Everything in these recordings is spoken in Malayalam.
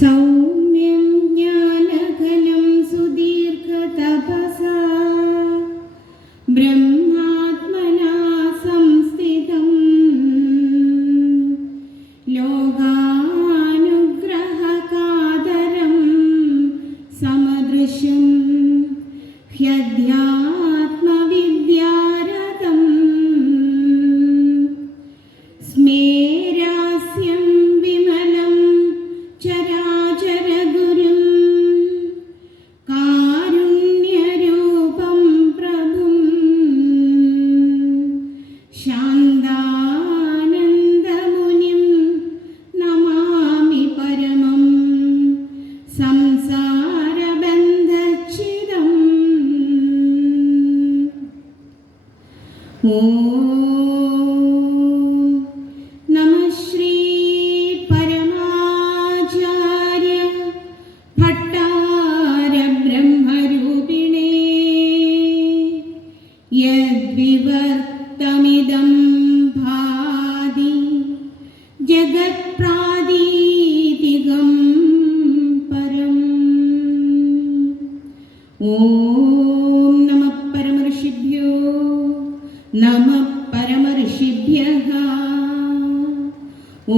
സൗമ്യം ജ്ഞാനഘനം സുദീർഘതപസാ ബ്രഹ്മാത്മനാ സംസ്ഥിതം ലോകാനുഗ്രഹകാതരം സമദൃശം ഹ്യധ്യാത്മവിദ്യാരതം സ്മേരാസ്യം വിമലം ചരാചരഗുരും കാരുണ്യരൂപം പ്രഭും ശാന്താനന്ദമുനിം നമാമി പരമം സംസാരബന്ധച്ഛിദം. ഓം നമഃ ശ്രീ പരമാചാര്യ ഭട്ടാര ബ്രഹ്മരൂപിണേ യദ്വിവർത്തമിദം ഭാതി ജഗത്പ്രാതീതികം പരം. ഓം നമഃ പരമഋഷിഭ്യോ നമഃ പരമഋഷിഭ്യഃ.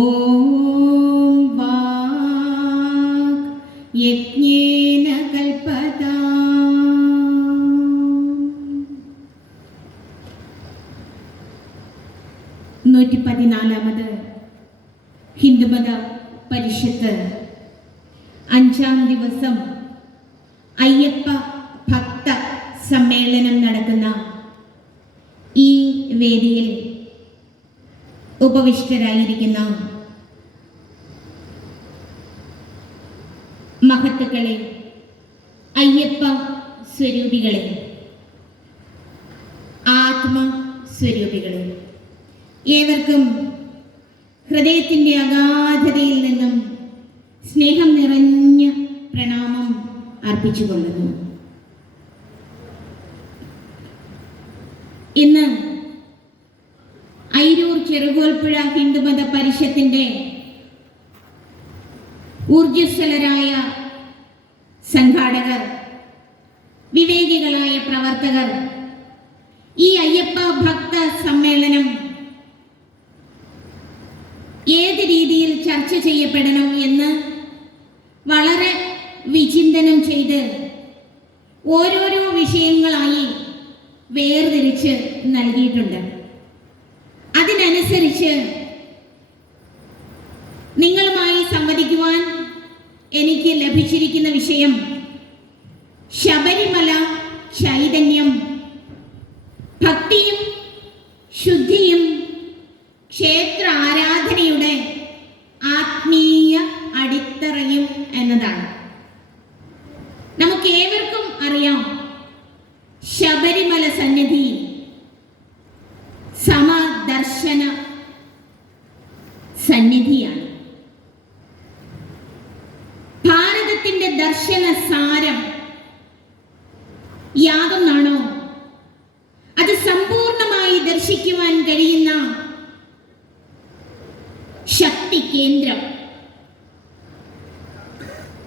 ഓം വാക് യജ്ഞേന കൽപതാ. നൂറ്റിപ്പതിനാലാമത് ഹിന്ദുമത പരിഷത്ത് 5-ാം ദിവസം അയ്യപ്പ ഭക്ത സമ്മേളനം നടക്കുന്ന ഈ വേദിയിൽ ഉപവിഷ്ടരായിരിക്കുന്ന മഹത്തുക്കളെ, അയ്യപ്പ സ്വരൂപികളെ, ആത്മസ്വരൂപികളെ, ഏവർക്കും ഹൃദയത്തിൻ്റെ അഗാധതയിൽ നിന്നും സ്നേഹം നിറഞ്ഞ പ്രണാമം അർപ്പിച്ചുകൊള്ളുന്നു. ഇന്ന് അയിരൂർ ചെറുകോൽപ്പുഴ ഹിന്ദുമത പരിഷത്തിന്റെ ഊർജ്ജസ്വലരായ സംഘാടകർ, വിവേകികളായ പ്രവർത്തകർ ഈ അയ്യപ്പ ഭക്ത സമ്മേളനം ഏത് രീതിയിൽ ചർച്ച ചെയ്യപ്പെടണം എന്ന് വളരെ വിചിന്തനം ചെയ്ത് ഓരോരോ വിഷയങ്ങളായി വേർതിരിച്ച് നൽകിയിട്ടുണ്ട്. അതിനനുസരിച്ച് നിങ്ങളുമായി സംവദിക്കുവാൻ എനിക്ക് ലഭിച്ചിരിക്കുന്ന വിഷയം ശബരിമല ചൈതന്യം, ഭക്തിയും ശുദ്ധിയും ക്ഷേത്ര ആരാധനയുടെ ആത്മീയ അടിത്തറയും എന്നതാണ്. നമുക്കേവർക്കും അറിയാം, ശബരിമല സന്നിധി സമദർശന സന്നിധിയാണ്. ഭാരതത്തിന്റെ ദർശന സാരം യാതൊന്നാണോ അത് സമ്പൂർണമായി ദർശിക്കുവാൻ കഴിയുന്ന ശക്തി കേന്ദ്രം.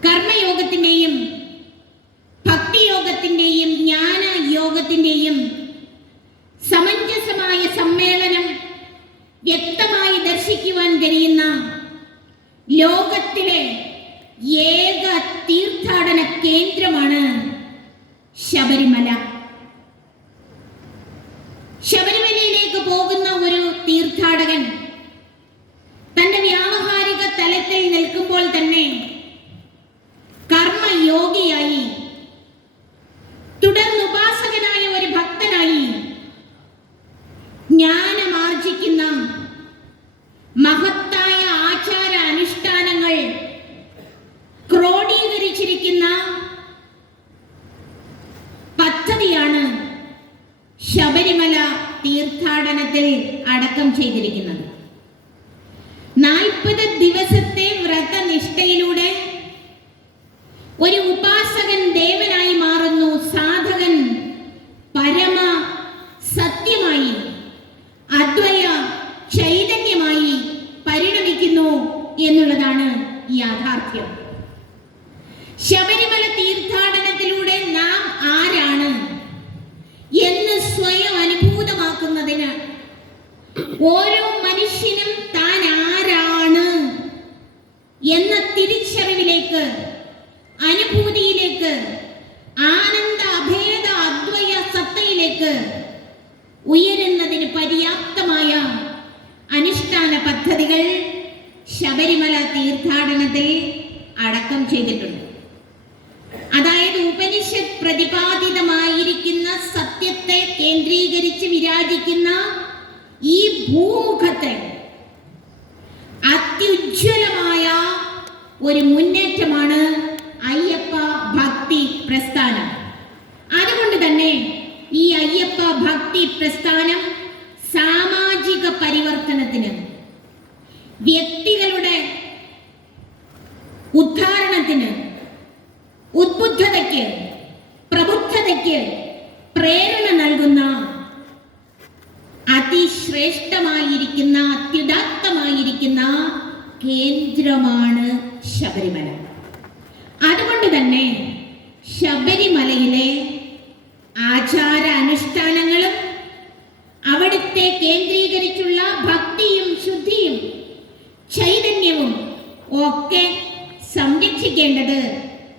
കർമ്മയോഗത്തിന്റെയും ഭക്തിയോഗത്തിന്റെയും ജ്ഞാനയോഗത്തിന്റെയും സമഞ്ജസമായ സമ്മേളനം വ്യക്തമായി ദർശിക്കുവാൻ കഴിയുന്ന ലോകത്തിലെ ഏക തീർത്ഥാടന കേന്ദ്രമാണ് ശബരിമല. ശബരിമലയിലേക്ക് പോകുന്ന ഒരു തീർത്ഥാടകൻ തന്റെ വ്യാവഹാരിക തലത്തിൽ നിൽക്കുമ്പോൾ തന്നെ കർമ്മയോഗിയായി, തുടർന്നുപാസകനായ ഒരു ഭക്തനായി, ജ്ഞാനമാർജിക്കുന്ന മഹത്തായ ആചാര അനുഷ്ഠാനങ്ങൾ ക്രോഡീകരിച്ചിരിക്കുന്ന പദ്ധതിയാണ് ശബരിമല തീർത്ഥാടനത്തിൽ അടക്കം ചെയ്തിരിക്കുന്നത്. 40 ദിവസത്തെ വ്രതനിഷ്ഠയിലൂടെ ഒരു ഉപാസകൻ ദേവനായി മാറുന്നു, സാധകൻ പരമ സത്യമായി അദ്വയ ചൈതന്യമായി പരിണമിക്കുന്നു എന്നുള്ളതാണ് യാഥാർത്ഥ്യം. ശബരിമല തീർത്ഥാടനത്തിലൂടെ നാം ആരാണ് എന്ന് സ്വയം അനുഭൂതമാക്കുന്നതിന് ഓരോ മനുഷ്യനും താൻ ആരാണ് എന്ന തിരിച്ചറിവിലേക്ക്, അനുഭൂതിയിലേക്ക്, ആനന്ദ അഭേദ അദ്വയ സത്തയിലേക്ക് ഉയരുന്നതിന് പര്യാപ്തമായ അനുഷ്ഠാന പദ്ധതികൾ ശബരിമല തീർത്ഥാടനത്തിൽ അടക്കം ചെയ്തിട്ടുണ്ട്. അതായത് ഉപനിഷത്ത് പ്രതിപാദിതമായിരിക്കുന്ന സത്യത്തെ കേന്ദ്രീകരിച്ച് വിരാജിക്കുന്ന ഈ ഭൂമുഖത്തെ അത്യുജ്വലമായ ഒരു മുന്നേറ്റമാണ് അയ്യപ്പ ഭക്തി പ്രസ്ഥാനം. അതുകൊണ്ട് തന്നെ ഈ അയ്യപ്പ ഭക്തി പ്രസ്ഥാനം സാമാജിക പരിവർത്തനത്തിന്, വ്യക്തികളുടെ ഉദ്ധാരണത്തിന്, ഉദ്ബുദ്ധതയ്ക്ക്, പ്രബുദ്ധതയ്ക്ക് പ്രേരണ നൽകുന്ന അതിശ്രേഷ്ഠമായിരിക്കുന്ന, അത്യുദാത്തമായിരിക്കുന്ന കേന്ദ്രമാണ് ശബരിമല. അതുകൊണ്ട് തന്നെ ശബരിമലയിലെ ആചാര അനുഷ്ഠാനങ്ങളും അവിടുത്തെ കേന്ദ്രീകരിച്ചുള്ള ഭക്തിയും ശുദ്ധിയും ചൈതന്യവും ഒക്കെ സംരക്ഷിക്കേണ്ടത്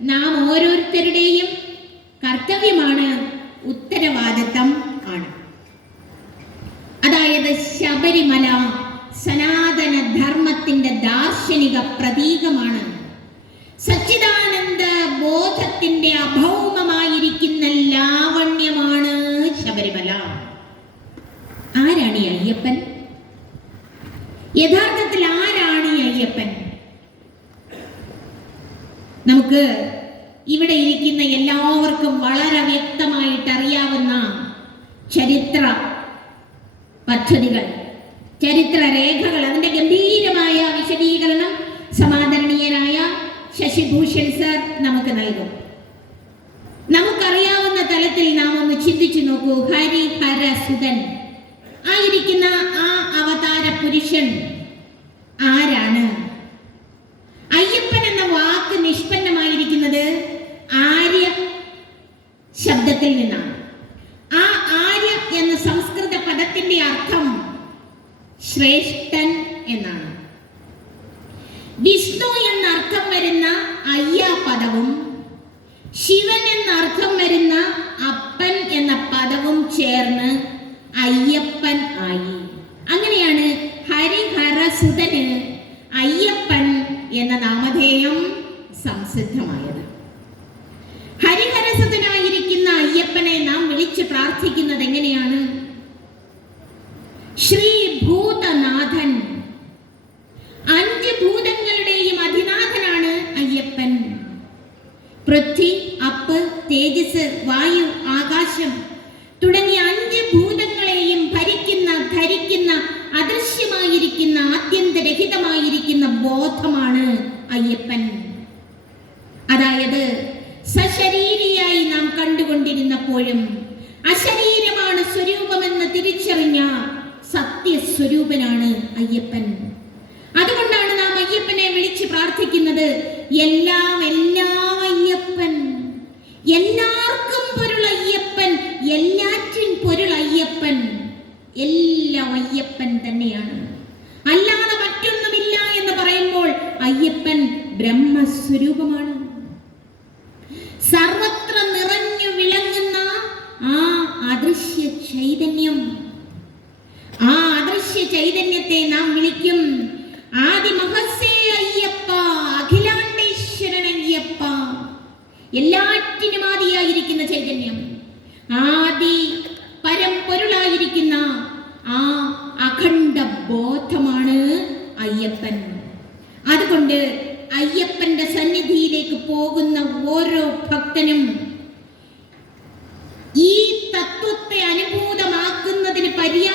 നാം ഓരോരുത്തരുടെയും കർത്തവ്യമാണ്, ഉത്തരവാദിത്തം ആണ്. അതായത് ശബരിമല സനാതന ധർമ്മത്തിന്റെ ദാർശനിക പ്രതീകമാണ്. സച്ചിദാനന്ദ ബോധത്തിന്റെ അഭൗമമായിരിക്കുന്ന ലാവണ്യമാണ് ശബരിമല. ആരാണ് ഈ അയ്യപ്പൻ? യഥാർത്ഥത്തിൽ ആരാണ് ഈ അയ്യപ്പൻ? നമുക്ക് ഇവിടെ ഇരിക്കുന്ന എല്ലാവർക്കും വളരെ വ്യക്തമായിട്ട് അറിയാവുന്ന ചരിത്ര പദ്ധതികൾ, ചരിത്ര രേഖകൾ, അതിന്റെ ഗംഭീരമായ വിശദീകരണം സമാദരണീയനായ ശശിഭൂഷൺ സർ നമുക്ക് നൽകും. നമുക്കറിയാവുന്ന തലത്തിൽ നാം ഒന്ന് ചിന്തിച്ചു നോക്കൂ. ഹരിഹരസുതൻ ആയിരിക്കുന്ന ആ അവതാര പുരുഷൻ ആരാണ്? അയ്യപ്പൻ എന്ന വാക്ക് നിഷ്പന്നമായിരിക്കുന്നത് ആര്യ ശബ്ദത്തിൽ നിന്നാണ്. ആ ആര്യ എന്ന സംസ്കൃത പദത്തിന്റെ അർത്ഥം ശ്രേഷ്ഠൻ എന്നാണ്. വിഷ്ണു എന്നർത്ഥം വരുന്ന അയ്യ പദവും ശിവൻ എന്നർത്ഥം വരുന്ന അപ്പൻ എന്ന പദവും ചേർന്ന് അയ്യപ്പൻ ആയി. അങ്ങനെയാണ് ഹരിഹരസുതന് അയ്യപ്പൻ എന്ന നാമധേയം സംസിദ്ധമായത്. ഹരിഹരസുതനായിരിക്കുന്ന അയ്യപ്പനെ നാം വിളിച്ച് പ്രാർത്ഥിക്കുന്നത് എങ്ങനെയാണ്? ശ്രീ ഭൂതനാഥൻ, 5 ഭൂതങ്ങളുടെയും അധിനാഥനാണ് അയ്യപ്പൻ. പൃഥ്വി, അപ്പ്, തേജസ്, വായു, ആകാശം തുടങ്ങിയ 5 ഭൂതങ്ങളെയും ഭരിക്കുന്ന, ധരിക്കുന്ന, അദൃശ്യമായിരിക്കുന്ന, ആദ്യന്തരഹിതമായിരിക്കുന്ന ബോധമാണ് അയ്യപ്പൻ. അതായത് സശരീരിയായി നാം കണ്ടുകൊണ്ടിരുന്നപ്പോഴും അശരീരമാണ് സ്വരൂപമെന്ന് തിരിച്ചറിഞ്ഞ സത്യസ്വരൂപനാണ് അയ്യപ്പൻ. അതുകൊണ്ടാണ് നാം അയ്യപ്പനെ വിളിച്ച് പ്രാർത്ഥിക്കുന്നത്. എല്ലാം എല്ലാം അയ്യപ്പൻ, എല്ലാവർക്കും പൊരുൾ അയ്യപ്പൻ, എല്ലാറ്റിൻ പൊരുൾ അയ്യപ്പൻ. എല്ലാം അയ്യപ്പൻ തന്നെയാണ്, അല്ലാതെ മറ്റൊന്നുമില്ല എന്ന് പറയുമ്പോൾ അയ്യപ്പൻ ബ്രഹ്മസ്വരൂപമാണ്. സർവത്ര നിറഞ്ഞു വിളങ്ങുന്ന ആ അദൃശ്യ ചൈതന്യം, ആ അദൃശ്യ ചൈതന്യത്തെ നാം വിളിക്കും ആദിമഹസ്സേ അയ്യപ്പ, അഖിലാണ്ടേശ്വരൻ അയ്യപ്പ. എല്ലാറ്റിനും ആദിയായിരിക്കുന്ന ചൈതന്യം, ആദി പരമ്പൊരുളായിരിക്കുന്ന ആ അഖണ്ഡ ബോധമാണ് അയ്യപ്പൻ. അതുകൊണ്ട് അയ്യപ്പന്റെ സന്നിധിയിലേക്ക് പോകുന്ന ഓരോ ഭക്തനും ഈ തത്വത്തെ അനുഭൂതമാക്കുന്നതിന് പര്യാപ്തമായ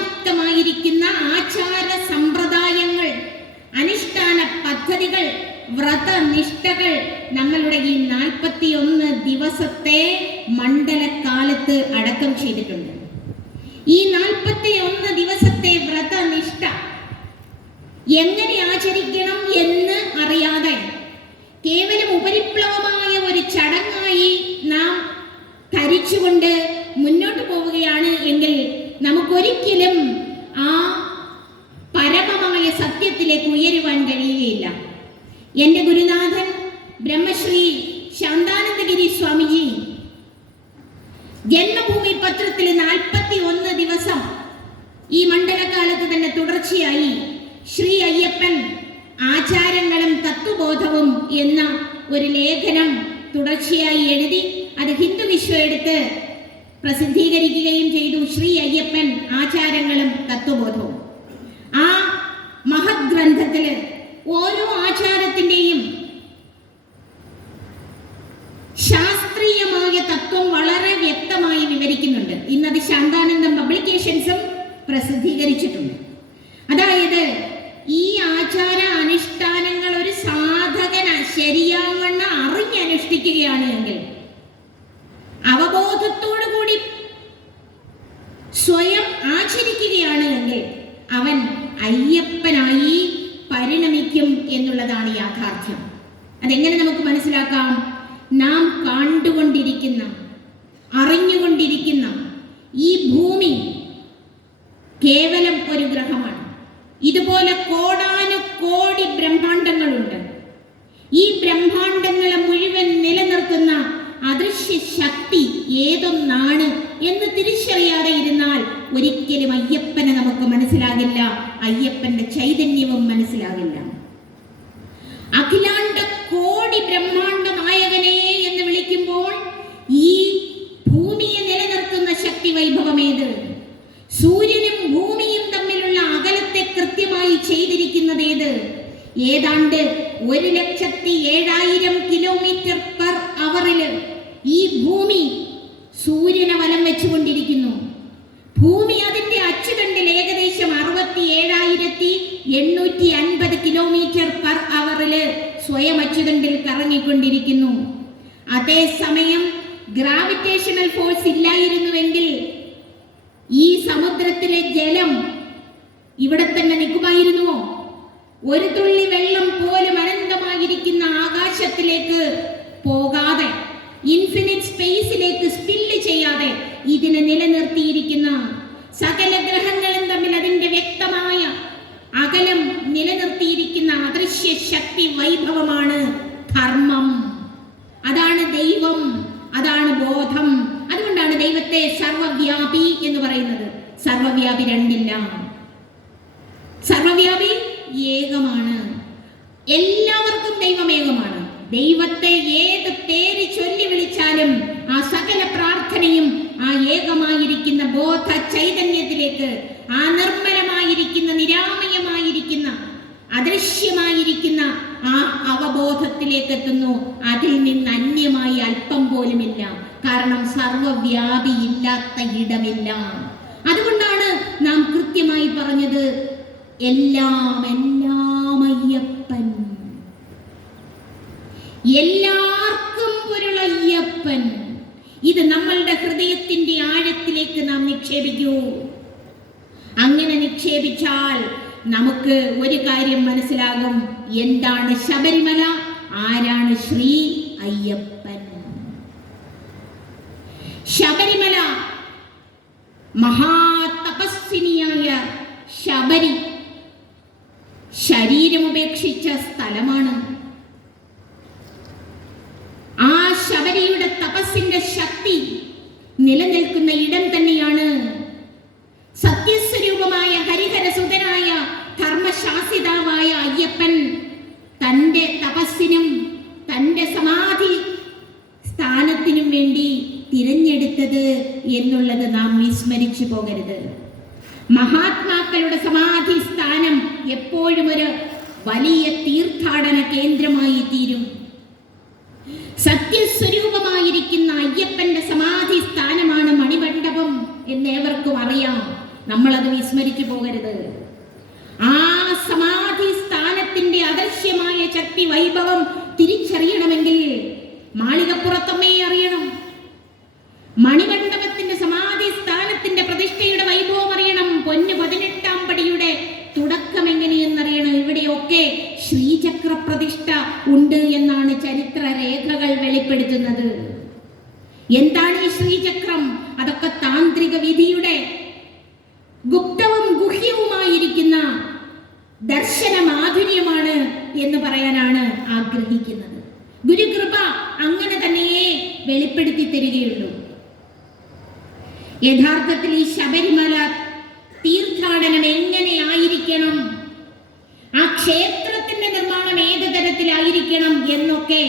വ്രതനിഷ്ഠകൾ നമ്മളുടെ ഈ 41 ദിവസത്തെ മണ്ഡലകാലത്ത് അടക്കം ചെയ്തിട്ടുണ്ട്. ഈ 41 ദിവസത്തെ വ്രതനിഷ്ഠ എങ്ങനെ ആചരിക്കണം എന്ന് അറിയാതെ കേവലം ഉപരിപ്ലവമായ ഒരു ചടങ്ങായി നാം ധരിച്ചുകൊണ്ട് മുന്നോട്ട് പോവുകയാണ് എങ്കിൽ നമുക്കൊരിക്കലും ആ പരമമായ സത്യത്തിലേക്ക് ഉയരുവാൻ കഴിയുകയില്ല. എൻ്റെ ഗുരുനാഥൻ ബ്രഹ്മശ്രീ ശാന്താനന്ദഗിരി സ്വാമിജി ജന്മഭൂമി പത്രത്തിൽ 41 ദിവസം ഈ മണ്ഡലകാലത്ത് തന്നെ തുടർച്ചയായി ശ്രീ അയ്യപ്പൻ ആചാരങ്ങളും തത്വബോധവും എന്ന ഒരു ലേഖനം തുടർച്ചയായി എഴുതി അത് ഹിന്ദു വിശ്വം എടുത്ത് പ്രസിദ്ധീകരിക്കുകയും ചെയ്തു. ശ്രീ അയ്യപ്പൻ ആചാരങ്ങളും തത്വബോധവും. ആ മഹത് ഗ്രന്ഥത്തില് ഓരോ ആചാരത്തിന്റെയും ശാസ്ത്രീയമായ തത്വം വളരെ വ്യക്തമായി വിവരിക്കുന്നുണ്ട്. ഇന്നത് ശാന്താനന്ദം പബ്ലിക്കേഷൻസും പ്രസിദ്ധീകരിച്ചിട്ടുണ്ട്. അതായത് ഈ ആചാര അനുഷ്ഠാനങ്ങൾ ഒരു സാധകന ശരിയാവണ്ണം അറിഞ്ഞനുഷ്ഠിക്കുകയാണ് എങ്കിൽ, അവബോധത്തോടു കൂടി സ്വയം ആചരിക്കുകയാണ് എങ്കിൽ അവൻ അയ്യപ്പനായി പരിണമിക്കും എന്നുള്ളതാണ് യാഥാർത്ഥ്യം. അതെങ്ങനെ നമുക്ക് മനസ്സിലാക്കാം? നാം കണ്ടുകൊണ്ടിരിക്കുന്ന, അറിഞ്ഞുകൊണ്ടിരിക്കുന്ന ഈ ഭൂമി കേവലം ഒരു ഗ്രഹമാണ്. ഇതുപോലെ കോടാനുകോടി ബ്രഹ്മാണ്ടങ്ങളുണ്ട്. ഈ ബ്രഹ്മാണ്ടങ്ങളെ മുഴുവൻ നിലനിർത്തുന്ന അദൃശ്യ ശക്തി ഏതൊന്നാണ് എന്ന് തിരിച്ചറിയാതെ ഇരുന്നാൽ ഒരിക്കലും അയ്യപ്പനെ നമുക്ക് മനസ്സിലാകില്ല, അയ്യപ്പന്റെ ചൈതന്യവും മനസ്സിലാകില്ല. അഖിലാണ്ട കോടി ബ്രഹ്മാണ്ട നായകനെ എന്ന് വിളിക്കുമ്പോൾ ഈ ഭൂമിയെ നിലനിർത്തുന്ന ശക്തി വൈഭവമേത്? സൂര്യനും ഭൂമിയും തമ്മിലുള്ള അകലത്തെ കൃത്യമായി ചെയ്തിരിക്കുന്നത് ഏത്? ഏതാണ്ട് 1,07,000 കിലോമീറ്റർ പെർ അവറില് ഈ ഭൂമി സൂര്യനെ വലം വെച്ചുകൊണ്ടിരിക്കുന്നു. ഭൂമി അതിന്റെ അച്ചുതണ്ടിൽ ഏകദേശം 67,850 കിലോമീറ്റർ പെർ അവറില് സ്വയം അച്ചുതണ്ടിൽ കറങ്ങിക്കൊണ്ടിരിക്കുന്നു. അതേസമയം ഗ്രാവിറ്റേഷണൽ ഫോഴ്സ് ഇല്ലായിരുന്നുവെങ്കിൽ ഈ സമുദ്രത്തിലെ ജലം ഇവിടെ തന്നെ നിൽക്കുമായിരുന്നുവോ? ഒരു തുള്ളി വെള്ളം പോലും അനന്തമായിരിക്കുന്ന ആകാശത്തിലേക്ക് പോകാതെ, ഇൻഫിനിറ്റ് സ്പേസിലേക്ക് സ്പില്ല് ചെയ്യാതെ ഇതിനെ നിലനിർത്തിയിരിക്കുന്ന സകല ഗ്രഹങ്ങളും തമ്മിൽ അതിന്റെ വ്യക്തമായ അകലം നിലനിർത്തിയിരിക്കുന്ന അദൃശ്യ ശക്തി വൈഭവമാണ് ധർമ്മം. അതാണ് ദൈവം, അതാണ് ബോധം. അതുകൊണ്ടാണ് ദൈവത്തെ സർവവ്യാപി എന്ന് പറയുന്നത്. സർവവ്യാപി രണ്ടില്ല, സർവവ്യാപി ഏകമാണ്. എല്ലാവർക്കും ദൈവം ഏകമാണ്. ദൈവത്തെ ഏത് പേര് ചൊല്ലി വിളിച്ചാലും ആ സകല പ്രാർത്ഥനയും ആ ഏകമായിരിക്കുന്ന ബോധ ചൈതന്യത്തിലേക്ക്, ആ നിർമ്മലമായിരിക്കുന്ന, നിരാമയമായിരിക്കുന്ന, അദൃശ്യമായിരിക്കുന്ന ആ അവബോധത്തിലേക്ക് എത്തുന്നു. അതിൽ നിന്ന് അന്യമായി അല്പം പോലുമില്ല. കാരണം സർവവ്യാപി ഇല്ലാത്ത ഇടമില്ല. അതുകൊണ്ടാണ് നാം കൃത്യമായി പറഞ്ഞത് എല്ലാം എല്ലാം അയ്യപ്പൻ, എല്ലാവർക്കും പൊരുളയ്യപ്പൻ. ഇത് നമ്മളുടെ ഹൃദയത്തിന്റെ ആഴത്തിലേക്ക് നാം നിക്ഷേപിക്കൂ. അങ്ങനെ നിക്ഷേപിച്ചാൽ നമുക്ക് ഒരു കാര്യം മനസ്സിലാകും. എന്താണ് ശബരിമല? ആരാണ് ശ്രീ അയ്യപ്പൻ? ശബരിമല മഹാതപസ്വിനിയായ ശബരി ശരീരമുപേക്ഷിച്ച സ്ഥലമാണ്. ആ ശബരിയുടെ തപസ്സിന്റെ ശക്തി നിലനിൽക്കുന്ന ഇടം തന്നെയാണ് സത്യസ്വരൂപമായ ഹരിഹരസുതനായ ധർമ്മശാസിതാവായ അയ്യപ്പൻ തൻ്റെ തപസ്സിനും തൻ്റെ സമാധി സ്ഥാനത്തിനും വേണ്ടി തിരഞ്ഞെടുത്തത് എന്നുള്ളത് നാം വിസ്മരിച്ചു പോകരുത്. മഹാത്മാക്കളുടെ സമാധി സ്ഥാനം എപ്പോഴും ഒരു വലിയ തീർത്ഥാടന കേന്ദ്രമായി തീരും. സത്യസ്വരൂപമായിരിക്കുന്ന അയ്യപ്പന്റെ സമാധി സ്ഥാനമാണ് മണിമണ്ഡപം എന്നേവർക്കും അറിയാം. നമ്മളത് വിസ്മരിച്ചു പോകരുത്. ആ സമാധി സ്ഥാനത്തിന്റെ അദൃശ്യ അദൃശ്യമായ ശക്തി വൈഭവം തിരിച്ചറിയണമെങ്കിൽ മാളികപ്പുറത്തമ്മയെ അറിയണം, മണിമണ്ഡപത്തിന്റെ സമാധി സ്ഥാനത്തിന്റെ പ്രതിഷ്ഠയുടെ വൈഭവം അറിയണം, പൊന്നു 18-ാം പടിയുടെ തുടക്കം എങ്ങനെയെന്നറിയണം. ഇവിടെയൊക്കെ ശ്രീചക്ര പ്രതിഷ്ഠ ഉണ്ട് എന്നാണ് ചരിത്ര രേഖകൾ വെളിപ്പെടുത്തുന്നത്. എന്താണ് ഈ ശ്രീചക്രം? അതൊക്കെ താന്ത്രിക വിധിയുടെ ഗുപ്തവും ഗുഹ്യവുമായിരിക്കുന്ന ദർശന മാധുര്യമാണ് എന്ന് പറയാനാണ് ആഗ്രഹിക്കുന്നത്. ഗുരുകൃപ അങ്ങനെ തന്നെയേ വെളിപ്പെടുത്തി തരികയുള്ളൂ. യഥാർത്ഥത്തിൽ ഈ ശബരിമല തീർത്ഥാടനം എങ്ങനെ ആയിരിക്കണം, ആ ക്ഷേത്രത്തിന്റെ നിർമ്മാണം ഏത് തരത്തിലായിരിക്കണം എന്നൊക്കെ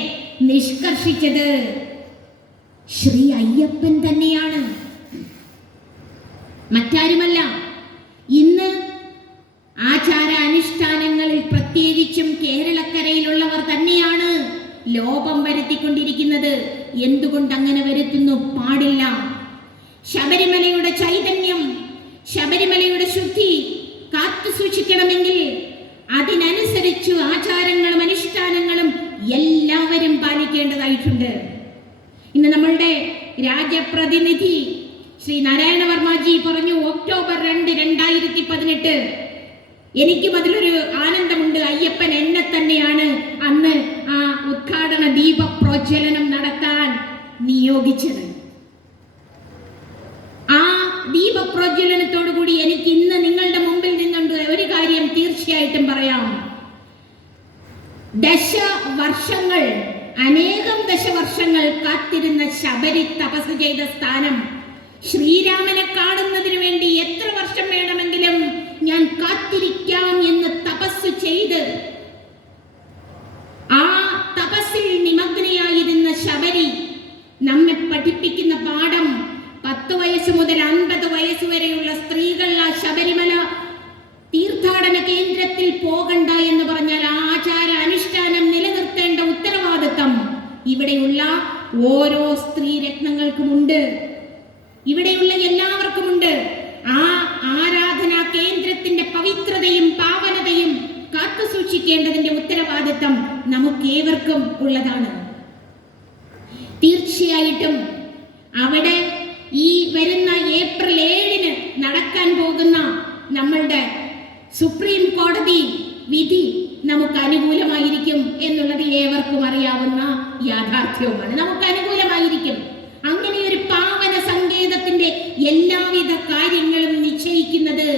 നിഷ്കർഷിച്ചത് ശ്രീ അയ്യപ്പൻ തന്നെയാണ്, മറ്റാരുമല്ല. ഇന്ന് ആചാര അനുഷ്ഠാനങ്ങളിൽ പ്രത്യേകിച്ചും കേരളക്കരയിലുള്ളവർ തന്നെയാണ് ലോപം വരുത്തിക്കൊണ്ടിരിക്കുന്നത്. എന്തുകൊണ്ട് അങ്ങനെ വരുത്തുന്നു? പാടില്ല. ശബരിമലയുടെ ചൈതന്യം, ശബരിമലയുടെ ശുദ്ധി കാത്തു സൂക്ഷിക്കണമെങ്കിൽ അതിനനുസരിച്ച് ആചാരങ്ങളും അനുഷ്ഠാനങ്ങളും എല്ലാവരും പാലിക്കേണ്ടതായിട്ടുണ്ട്. ഇന്ന് നമ്മളുടെ രാജപ്രതിനിധി ശ്രീ നാരായണവർമ്മജി പറഞ്ഞു, ഒക്ടോബർ 2, 2018. എനിക്കും അതിലൊരു ആനന്ദമുണ്ട്. അയ്യപ്പൻ എന്നെ തന്നെയാണ് അന്ന് ആ ഉദ്ഘാടന ദീപ പ്രോജ്വലനം നടത്താൻ നിയോഗിച്ചത്. ആ ദീപപ്രോജ്വലനത്തോടു കൂടി എനിക്ക് ഇന്ന് നിങ്ങളുടെ മുമ്പിൽ നിന്നുകൊണ്ട് ഒരു കാര്യം തീർച്ചയായിട്ടും പറയാം. അനേകം ദശവർഷങ്ങൾ കാത്തിരുന്ന ശബരി തപസ് ചെയ്ത സ്ഥാനം, ശ്രീരാമനെ കാണുന്നതിന് വേണ്ടി എത്ര വർഷം വേണമെങ്കിലും ഞാൻ കാത്തിരിക്കാം എന്ന് തപസ് ചെയ്ത് ആ തപസ്സിൽ നിമഗ്നയായിരുന്ന ശബരി നമ്മെ പഠിപ്പിക്കുന്ന പാഠം, 10 വയസ്സ് മുതൽ 50 വയസ്സ് വരെയുള്ള സ്ത്രീകൾ ആ ശബരിമല തീർത്ഥാടന കേന്ദ്രത്തിൽ പോകണ്ട എന്ന് പറഞ്ഞാൽ ആ ആചാര അനുഷ്ഠാനം നിലനിർത്തേണ്ട ഉത്തരവാദിത്തം ഇവിടെയുള്ള ഓരോ സ്ത്രീരത്നങ്ങൾക്കുമുണ്ട്, ഇവിടെയുള്ള എല്ലാവർക്കുമുണ്ട്. ആ ആരാധനാ കേന്ദ്രത്തിന്റെ പവിത്രതയും പാവനതയും കാത്തു സൂക്ഷിക്കേണ്ടതിന്റെ ഉത്തരവാദിത്തം നമുക്കേവർക്കും ഉള്ളതാണ്. തീർച്ചയായിട്ടും അവിടെ ഈ വരുന്ന ഏപ്രിൽ 7 നടക്കാൻ പോകുന്ന നമ്മളുടെ സുപ്രീം കോടതി വിധി നമുക്ക് അനുകൂലമായിരിക്കും എന്നുള്ളത് ഏവർക്കും അറിയാവുന്ന യാഥാർത്ഥ്യവുമാണ്. നമുക്ക് അനുകൂലമായിരിക്കും. അങ്ങനെ ഒരു പാവന സങ്കേതത്തിന്റെ എല്ലാവിധ കാര്യങ്ങളും നിശ്ചയിക്കുന്നത്,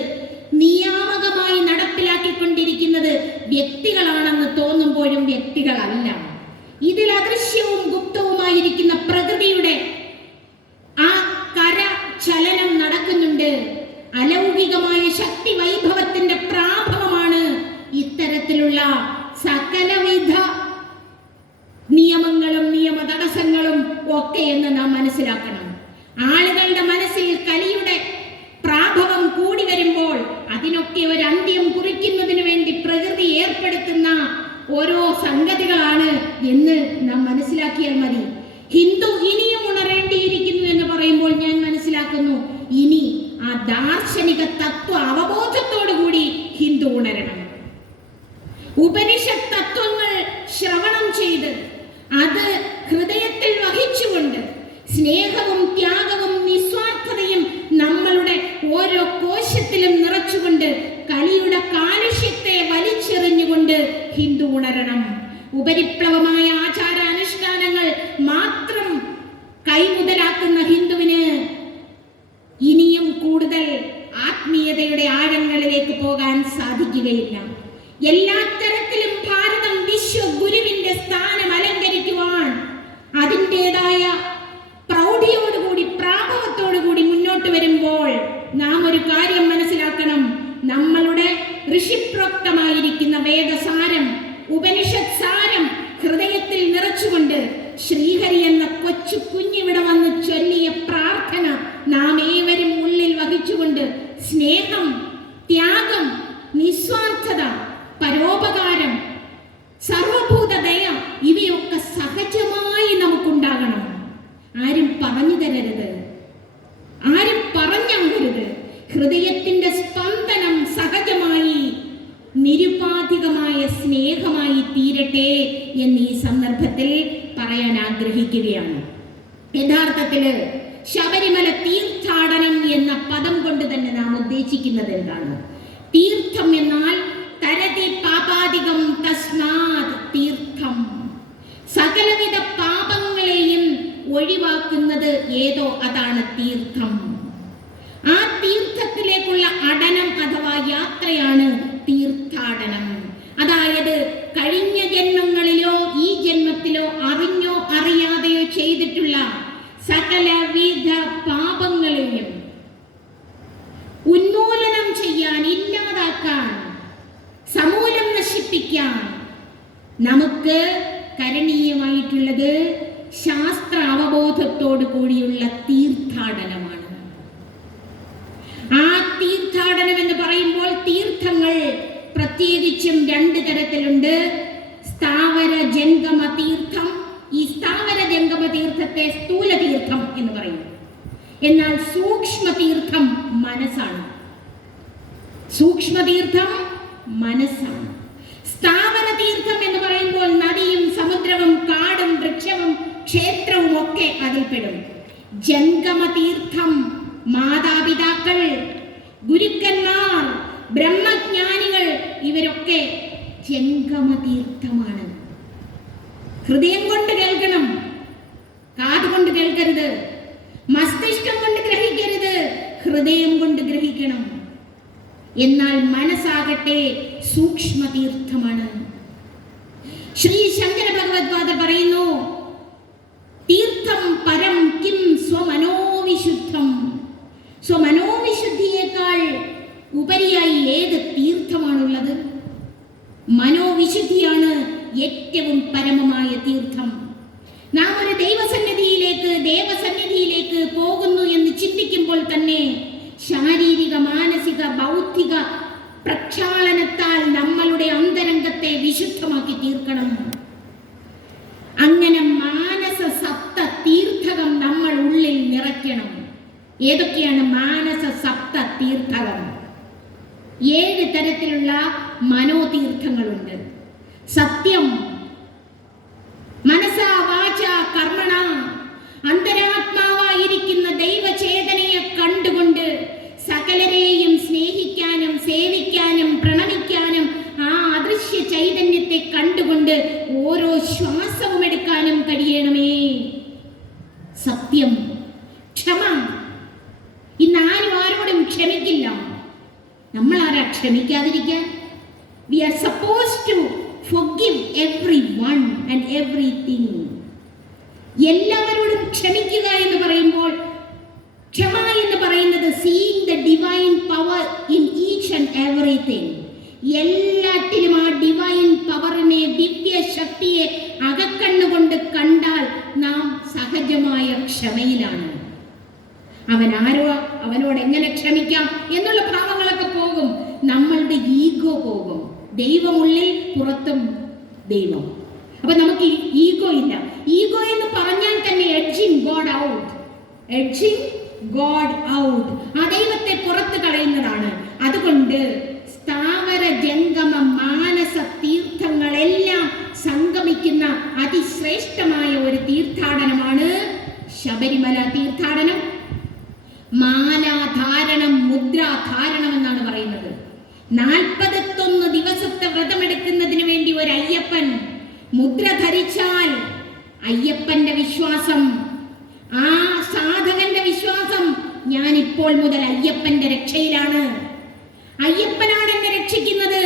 നിയാമകമായി നടപ്പിലാക്കിക്കൊണ്ടിരിക്കുന്നത് വ്യക്തികളാണെന്ന് തോന്നുമ്പോഴും വ്യക്തികളല്ല. ഇതിൽ അദൃശ്യവും ഗുപ്തവുമായിരിക്കുന്ന പ്രകൃതിയുടെ ആ കര ചലനം നടക്കുന്നുണ്ട്. അലൗകികമായ ശക്തി വൈഭവത്തിന്റെ പ്രാഭവമാണ് ഇത്തരത്തിലുള്ള സകലവിധ നിയമങ്ങളും നിയമ തടസ്സങ്ങളും ഒക്കെ എന്ന് നാം മനസ്സിലാക്കണം. ആളുകളുടെ മനസ്സിൽ കലിയുടെ പ്രാഭവം കൂടി വരുമ്പോൾ അതിനൊക്കെ ഒരു അന്ത്യം കുറിക്കുന്നതിന് വേണ്ടി പ്രകൃതി ഏർപ്പെടുത്തുന്ന ഓരോ സംഗതികളാണ് എന്ന് നാം മനസ്സിലാക്കിയാൽ മതി. ഹിന്ദു ഇനിയും ഉണരേണ്ടിയിരിക്കുന്നു എന്ന് പറയുമ്പോൾ ഞാൻ മനസ്സിലാക്കുന്നു, ഇനി ആ ദാർശനിക തത്വ അവബോധത്തോടുകൂടി ഹിന്ദു ഉണരണം. ഉപനിഷത്ത് തത്വങ്ങൾ ശ്രവണം ചെയ്ത് അത് ഹൃദയത്തിൽ വഹിച്ചുകൊണ്ട് സ്നേഹവും ത്യാഗവും നിസ്വാർത്ഥതയും നമ്മളുടെ ഓരോ കോശത്തിലും നിറച്ചുകൊണ്ട് കലിയുടെ കാലുഷ്യത്തെ വലിച്ചെറിഞ്ഞുകൊണ്ട് ഹിന്ദു ഉണരണം. ഉപരിപ്ലവമായ ആചാര അനുഷ്ഠാനങ്ങൾ മാത്രം കൈമുതലാക്കുന്ന ഹിന്ദുവിന് ഇനിയും കൂടുതൽ ആത്മീയതയുടെ ആഴങ്ങളിലേക്ക് പോകാൻ സാധിക്കുകയില്ല. എല്ലാ തരത്തിലും ഭാരതം വിശ്വഗുരുവിന്റെ സ്ഥാനം അലങ്കരിക്കുവാൻ അതിൻ്റെതായ പ്രൗഢിയോടുകൂടി പ്രാഭവത്തോടുകൂടി മുന്നോട്ട് വരുമ്പോൾ നാം ഒരു കാര്യം മനസ്സിലാക്കണം. നമ്മളുടെ ഋഷിപ്രോക്തമായിരിക്കുന്ന വേദസാരം, ഉപനിഷത് സാരം ഹൃദയത്തിൽ നിറച്ചുകൊണ്ട് ശ്രീഹരി എന്ന കൊച്ചു കുഞ്ഞിവിടെ വന്ന് ചൊല്ലിയ പ്രാർത്ഥന നാം ഏവരും ഉള്ളിൽ വഹിച്ചുകൊണ്ട് സ്നേഹം, ത്യാഗം, നിസ്വാർത്ഥത, പരോപകാരം, സർവഭൂതദയ ഇവയൊക്കെ സഹജമായി നമുക്കുണ്ടാകണം. ആരും പറഞ്ഞു തരരുത്, ആരും പറഞ്ഞാകരുത്. ഹൃദയത്തിന്റെ സ്പന്ദനം സഹജമായി നിരുപാധികമായ സ്നേഹമായി ചെയ്യട്ടെ എന്ന് ഈ സന്ദർഭത്തിൽ പറയാൻ ആഗ്രഹിക്കുകയാണ്. യഥാർത്ഥത്തിൽ ശബരിമല തീർത്ഥാടനം എന്ന പദം കൊണ്ട് തന്നെ നാം ഉദ്ദേശിക്കുന്നത് എന്താണ്? തീർത്ഥം എന്നാൽ തരതി പാപാദികം തസ്മാത് തീർത്ഥം. സകലവിധ പാപങ്ങളെയും ഒഴിവാക്കുന്നത് ഏതോ അതാണ് തീർത്ഥം. ആ തീർത്ഥത്തിലേക്കുള്ള അടനം അഥവാ യാത്രയാണ് തീർത്ഥാടനം. അതായത് കഴിഞ്ഞ ജന്മങ്ങളിലോ ഈ ജന്മത്തിലോ അറിഞ്ഞോ അറിയാതെയോ ചെയ്തിട്ടുള്ള സകലവിധ പാപങ്ങളെയും ഉന്മൂലനം ചെയ്യാൻ, ഇല്ലാതാക്കാൻ, സമൂലം നശിപ്പിക്കാൻ നമുക്ക് കരണീയമായിട്ടുള്ളത് ശാസ്ത്ര അവബോധത്തോടു കൂടിയുള്ള തീർത്ഥാടനമാണ്. ആ തീർത്ഥാടനം എന്ന് പറയുമ്പോൾ തീർത്ഥങ്ങൾ പ്രത്യേകിച്ചും 2 തരത്തിലുണ്ട്. സ്ഥാവര ജംഗമ തീർത്ഥം. ഈ സ്ഥാവര ജംഗമ തീർത്ഥത്തെ സ്ഥൂല തീർത്ഥം എന്ന് പറയും. എന്നാൽ സൂക്ഷ്മ തീർത്ഥം മനസ്സാണ്. സൂക്ഷ്മ തീർത്ഥം മനസ്സാണ്. സ്ഥാവര തീർത്ഥം എന്ന് പറയുമ്പോൾ നദിയും സമുദ്രവും കാടും വൃക്ഷവും ക്ഷേത്രവും ഒക്കെ അതിൽപ്പെടും. ജംഗമ തീർത്ഥം മാതാപിതാക്കൾ, ഗുരുക്കന്മാർ, ബ്രഹ്മജ്ഞാനികൾ, ഇവരൊക്കെ ജംഗമ തീർത്ഥമാണ്. ഹൃദയം കൊണ്ട് കേൾക്കണം, കാതുകൊണ്ട് കേൾക്കരുത്. മസ്തിഷ്കം കൊണ്ട് ഗ്രഹിക്കരുത്, ഹൃദയം കൊണ്ട് ഗ്രഹിക്കണം. എന്നാൽ മനസ്സാകട്ടെ സൂക്ഷ്മ തീർത്ഥമാണ്. ശ്രീ ശങ്കര ഭഗവത്പാദ പറയുന്നു, തീർത്ഥം പരം കിം സ്വമനോവിശുദ്ധം. സ്വമനോവിശുദ്ധിയേക്കാൾ ഉപരിയായി ഏത് തീർത്ഥമാണുള്ളത്? മനോവിശുദ്ധിയാണ് ഏറ്റവും പരമമായ തീർത്ഥം. നാം ഒരു ദേവസന്നിധിയിലേക്ക് പോകുന്നു എന്ന് ചിന്തിക്കുമ്പോൾ തന്നെ ശാരീരിക, മാനസിക, ബൗദ്ധിക പ്രക്ഷാളനത്താൽ നമ്മളുടെ അന്തരംഗത്തെ വിശുദ്ധമാക്കി തീർക്കണം. അങ്ങനെ മാനസ സപ്ത തീർത്ഥകം നമ്മൾ ഉള്ളിൽ നിറയ്ക്കണം. ഏതൊക്കെയാണ് മാനസ സപ്ത തീർത്ഥകം? 7 തരത്തിലുള്ള മനോതീർത്ഥങ്ങളുണ്ട്. സത്യം, മനസാ വാച കർമ്മണ, അന്തരാത്മാവായിരിക്കുന്ന ദൈവചേതനയെ കണ്ടുകൊണ്ട് സകലരെയും സ്നേഹിക്കാനും സേവിക്കാനും പ്രണമിക്കാനും ആ അദൃശ്യ ചൈതന്യത്തെ കണ്ടുകൊണ്ട് ഓരോ ശ്വാസവും എടുക്കാനും കഴിയണമേ. സത്യം. ക്ഷമ. ഇന്ന് ആരോടും ക്ഷമിക്കില്ല. നമ്മൾ ആരാ ക്ഷമിക്കാതിരിക്കാൻ? We are supposed to forgive everyone and everything. എല്ലാവരോടും ക്ഷമിക്കുക എന്ന് പറയുമ്പോൾ ക്ഷമ എന്ന് പറയുന്നത് seeing the divine power in each and everything. എല്ലാറ്റിലും ആ ഡിവൈൻ പവറിനെ, ദിവ്യ ശക്തിയെ അകക്കണ്ണുകൊണ്ട് കണ്ടാൽ നാം സഹജമായ ക്ഷമയിലാണ്. അവനോട് എങ്ങനെ ക്ഷമിക്കാം എന്നുള്ള ഭാവങ്ങളൊക്കെ പോകും. നമ്മളുടെ ഈഗോ പോകും. ദൈവമുള്ളിൽ, പുറത്തും ദൈവം. അപ്പൊ നമുക്ക് ഈഗോ ഇല്ല. ഈഗോ എന്ന് പറഞ്ഞാൽ തന്നെ edging God out. Edging God out. ആ ദൈവത്തെ പുറത്ത് കളയുന്നതാണ്. അതുകൊണ്ട് സ്ഥാവര ജംഗമ മാനസ തീർത്ഥങ്ങളെല്ലാം സംഗമിക്കുന്ന അതിശ്രേഷ്ഠമായ ഒരു തീർത്ഥാടനമാണ് ശബരിമല തീർത്ഥാടനം. മാലാധാരണം, മുദ്രാധാരണം എന്നാണ് പറയുന്നത്. 41 ദിവസത്തെ വ്രതമെടുക്കുന്നതിന് വേണ്ടി ഒരു അയ്യപ്പൻ മുദ്ര ധരിച്ചാൽ അയ്യപ്പന്റെ വിശ്വാസം, ആ സാധകന്റെ വിശ്വാസം, ഞാൻ ഇപ്പോൾ മുതൽ അയ്യപ്പന്റെ രക്ഷയിലാണ്. അയ്യപ്പനാണ് എന്നെ രക്ഷിക്കുന്നത്.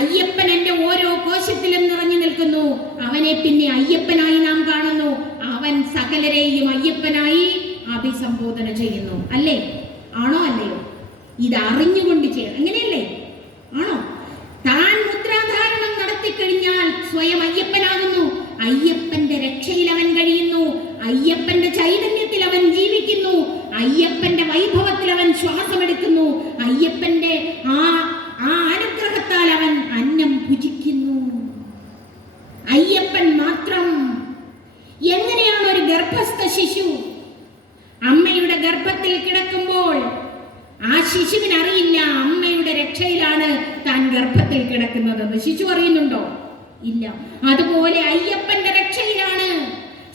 അയ്യപ്പൻ എന്റെ ഓരോ കോശത്തിലും നിറഞ്ഞു നിൽക്കുന്നു. അവനെ പിന്നെ അയ്യപ്പനായി നാം കാണുന്നു. അവൻ സകലരെയും അയ്യപ്പനായി അഭിസംബോധന ചെയ്യുന്നു. അല്ലേ? ആണോ? അല്ലയോ? ഇത് അറിഞ്ഞുകൊണ്ട് ചെയ്യണം. അങ്ങനെയല്ലേ? ആണോ? താൻ മുദ്രാധാരണം നടത്തിക്കഴിഞ്ഞാൽ സ്വയം അയ്യപ്പനാകുന്നു. അയ്യപ്പന്റെ രക്ഷയിൽ അവൻ കഴിയുന്നു. അയ്യപ്പന്റെ ചൈതന്യത്തിൽ അവൻ ജീവിക്കുന്നു. അയ്യപ്പന്റെ വൈഭവത്തിൽ അവൻ ശ്വാസമെടുക്കുന്നു. അയ്യപ്പന്റെ ആ അനുഗ്രഹത്താൽ അവൻ അന്നം ഭുജിക്കുന്നു. അയ്യപ്പൻ മാത്രം. എങ്ങനെയാണ് ഒരു ഗർഭസ്ഥ ശിശു അമ്മയുടെ ഗർഭത്തിൽ കിടക്കുമ്പോൾ ആ ശിശുവിന് അറിയില്ല അമ്മയുടെ രക്ഷയിലാണ് താൻ ഗർഭത്തിൽ കിടക്കുന്നതെന്ന്? ശിശു അറിയുന്നുണ്ടോ? ഇല്ല. അതുപോലെ അയ്യപ്പന്റെ രക്ഷയിലാണ്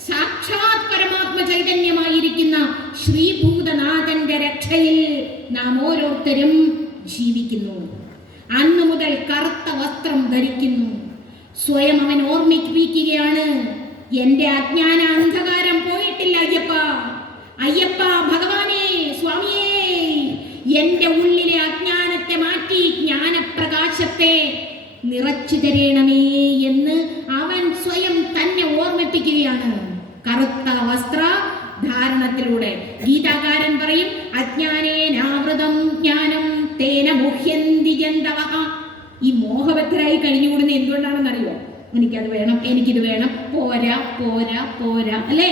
സാക്ഷാത് പരമാത്മ ചൈതന്യമായിരിക്കുന്ന ശ്രീഭൂതനാഥന്റെ രക്ഷയിൽ നാം ഓരോരുത്തരും ജീവിക്കുന്നു. അന്നു മുതൽ കറുത്ത വസ്ത്രം ധരിക്കുന്നു. സ്വയം അവൻ ഓർമ്മിപ്പിക്കുകയാണ്, എന്റെ അജ്ഞാന അന്ധകാരം പോയിട്ടില്ല അയ്യപ്പ. അയ്യപ്പ ഭഗവാനേ, സ്വാമിയേ, എന്റെ ഉള്ളിലെ അജ്ഞാനത്തെ മാറ്റി ജ്ഞാനപ്രകാശത്തെ നിറച്ചു തരണമേ എന്ന് അവൻ സ്വയം തന്നെ ഓർമ്മിപ്പിക്കുകയാണ് കറുത്ത വസ്ത്ര ധാരണത്തിലൂടെ. ഗീതാകാരൻ പറയും, അജ്ഞാനേനാവൃതം ജ്ഞാനം തേന മുഹ്യന്തി ജന്തവഃ. ഈ മോഹബദ്ധരായി കഴിഞ്ഞുകൂടുന്ന എന്തുകൊണ്ടാണെന്നറിയോ? എനിക്കത് വേണം, എനിക്കിത് വേണം, പോരാ പോരാ പോരാ, അല്ലേ?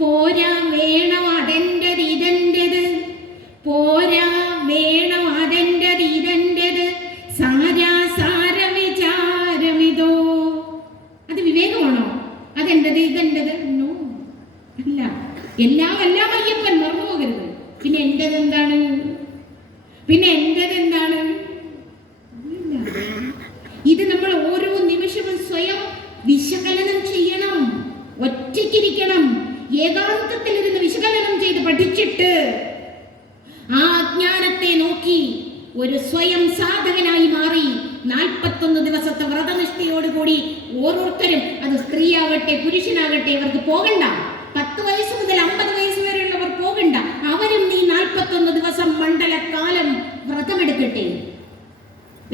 പോരാ, വേണം, അതെൻ്റെത് ഇതെൻ്റെത്, പോരാ, വേണം, അതെൻ്റെത് ഇതെൻ്റെത്, സാര വിചാരമിതോ. അത് വിവേകമാണോ? അതെൻ്റെത് ഇതെൻ്റെത്? നോ, അല്ല. എല്ലാം അയ്യപ്പൻ, മറന്നു പോകരുത്. പിന്നെ എൻ്റെത് എന്താണ്? പിന്നെ എൻ്റെത് എന്താണ്? ഇത് നമ്മൾ ഓരോ നിമിഷവും സ്വയം വിശകലനം ചെയ്യണം. ഒറ്റയ്ക്കിരിക്കണം, ഏകാന്തത്തിലിരുന്ന് വിശകലനം ചെയ്ത് പഠിച്ചിട്ട് ആ അജ്ഞാനത്തെ നോക്കി ഒരു സ്വയം സാധകനായി മാറി 41 ദിവസത്തെ വ്രതനിഷ്ഠയോടുകൂടി ഓരോരുത്തരും, അത് സ്ത്രീയാകട്ടെ പുരുഷനാകട്ടെ, അവർക്ക് പോകണ്ട. 10 വയസ്സ് മുതൽ 50 വയസ്സ് വരെയുള്ളവർ പോകണ്ട. അവരും ഈ 41 ദിവസം മണ്ഡലകാലം വ്രതമെടുക്കട്ടെ.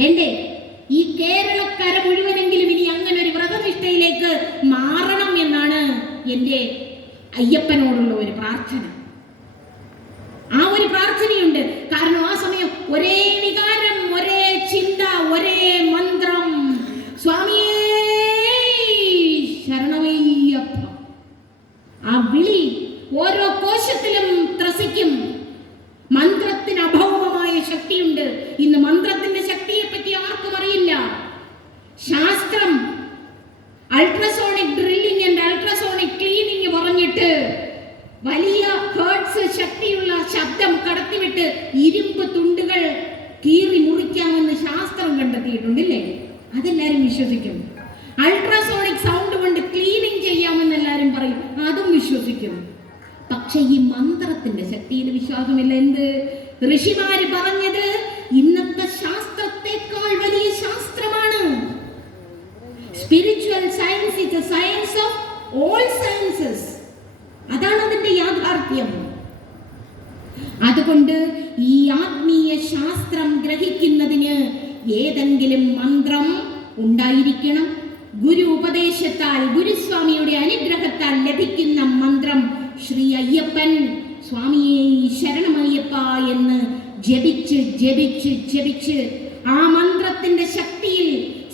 വേണ്ടേ? ഈ കേരളക്കര മുഴുവനെങ്കിലും ഇനി അങ്ങനെ ഒരു വ്രതനിഷ്ഠയിലേക്ക് മാറണം എന്നാണ് എൻ്റെ അയ്യപ്പനോടുള്ള ഒരു പ്രാർത്ഥന. ആ ഒരു പ്രാർത്ഥനയുണ്ട്. കാരണം ആ സമയം ഒരേ വികാരം, ഒരേ ചിന്ത, ഒരേ മന്ത്രം, സ്വാമിയേ ശരണമയ്യപ്പ. ആ വിളി ഓരോ കോശത്തിലും ത്രസിക്കും. മന്ത്രത്തിന് അഭൗമമായ ശക്തിയുണ്ട്. ഇന്ന് മന്ത്രത്തിന്റെ ശക്തിയെ പറ്റി ആർക്കും അറിയില്ല. ശാസ്ത്രം ultrasonic drilling and ultrasonic cleaning പറഞ്ഞിട്ട് വലിയ ഹേർട്സ് ശക്തിയുള്ള ശബ്ദം കടത്തിവിട്ട് ഇരുമ്പ് തുണ്ടുകൾ കീറി മുറിക്കാമെന്ന് ശാസ്ത്രം കണ്ടെത്തിയിട്ടുണ്ടല്ലേ? അതെല്ലാരും വിശ്വസിക്കും. അൾട്രാസോണിക് സൗണ്ട് കൊണ്ട് ക്ലീനിങ് ചെയ്യാമെന്ന് എല്ലാരും പറയും, അതും വിശ്വസിക്കും. പക്ഷെ ഈ മന്ത്രത്തിന്റെ ശക്തിയിൽ വിശ്വാസമില്ല. എന്ത്? ഋഷിമാര് പറഞ്ഞത് ഇന്നത്തെ ശാസ്ത്രത്തെക്കാൾ വലിയ ശാസ്ത്രമാണ്. Spiritual science is A science of all sciences. അതാണ് അതിന്റെ യാഥാർത്ഥ്യം. അതുകൊണ്ട് ഈ ആത്മീയ ശാസ്ത്രം ഗ്രഹിക്കുന്നതിന് ഏതെങ്കിലും മന്ത്രം ഉണ്ടായിരിക്കണം. ഗുരു ഉപദേശത്താൽ, ഗുരുസ്വാമിയുടെ അനുഗ്രഹത്താൽ ലഭിക്കുന്ന മന്ത്രം ശ്രീ അയ്യപ്പൻ സ്വാമിയെ ശരണമയ്യപ്പ എന്ന് ജപിച്ച് ജപിച്ച് ജപിച്ച് ആ മന്ത്രത്തിന്റെ ശക്തിയിൽ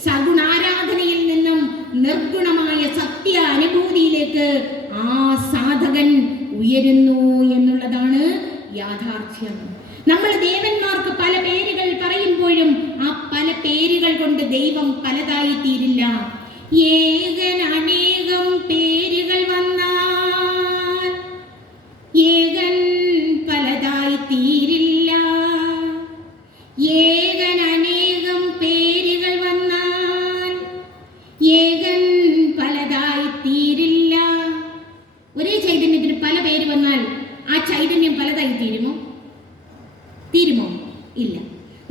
സഗുണാരാധനയിൽ നിന്നും നിർഗുണമായ സത്യ അനുഭൂതിയിലേക്ക് ആ സാധകൻ ഉയരുന്നു എന്നുള്ളതാണ് യാഥാർത്ഥ്യം. നമ്മൾ ദേവന്മാർക്ക് പല പേരുകൾ പറയുമ്പോഴും ആ പല പേരുകൾ കൊണ്ട് ദൈവം പലതായി തീരില്ല. ഏകൻ അനേകം പേരുകൾ വന്നാൽ ഏകൻ പലതായി തീരില്ല. ഏകൻ അനേകം പേരുകൾ വന്നാൽ ഏകൻ പലതായി തീരില്ല. ഒരേ ചൈതന്യത്തിന് പല പേര് വന്നാൽ ആ ചൈതന്യം പലതായി തീരുമോ? തീരുമോ? ഇല്ല.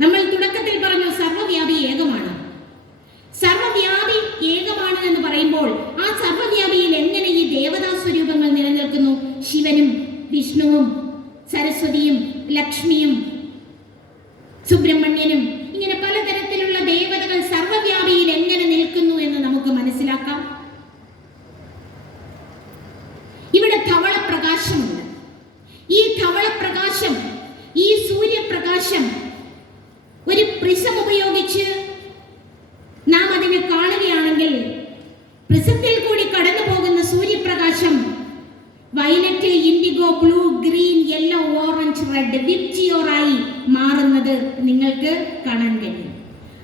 നമ്മൾ തുടക്കത്തിൽ പറഞ്ഞു സർവ്വവ്യാപി ഏകമാണ്. സർവ്വവ്യാപി ഏകമാണ് എന്ന് പറയുമ്പോൾ ആ സർവ്വവ്യാപിയിൽ എങ്ങനെ ഈ ദേവതാ സ്വരൂപങ്ങൾ നിലനിൽക്കുന്നു? ശിവനും വിഷ്ണുവും സരസ്വതിയും ലക്ഷ്മിയും സുബ്രഹ്മണ്യനും, ഇങ്ങനെ പലതരത്തിലുള്ള ദേവതകൾ സർവ്വവ്യാപിയിൽ എങ്ങനെ നിൽക്കുന്നു എന്ന് നമുക്ക് മനസ്സിലാക്കാം. ഇവിടെ ധവളപ്രകാശമുണ്ട്. ഈ ധവളപ്രകാശം, ഈ സൂര്യപ്രകാശം ഒരു പ്രിസം ഉപയോഗിച്ച് നാം അതിനെ കാണുകയാണെങ്കിൽ പ്രിസത്തിൽ കൂടി കടന്നു പോകുന്ന സൂര്യപ്രകാശം violet, indigo, blue, green, yellow, orange, red, വിപ്ജിയോറായി മാറുന്നത് നിങ്ങൾക്ക് കാണാൻ കഴിയും.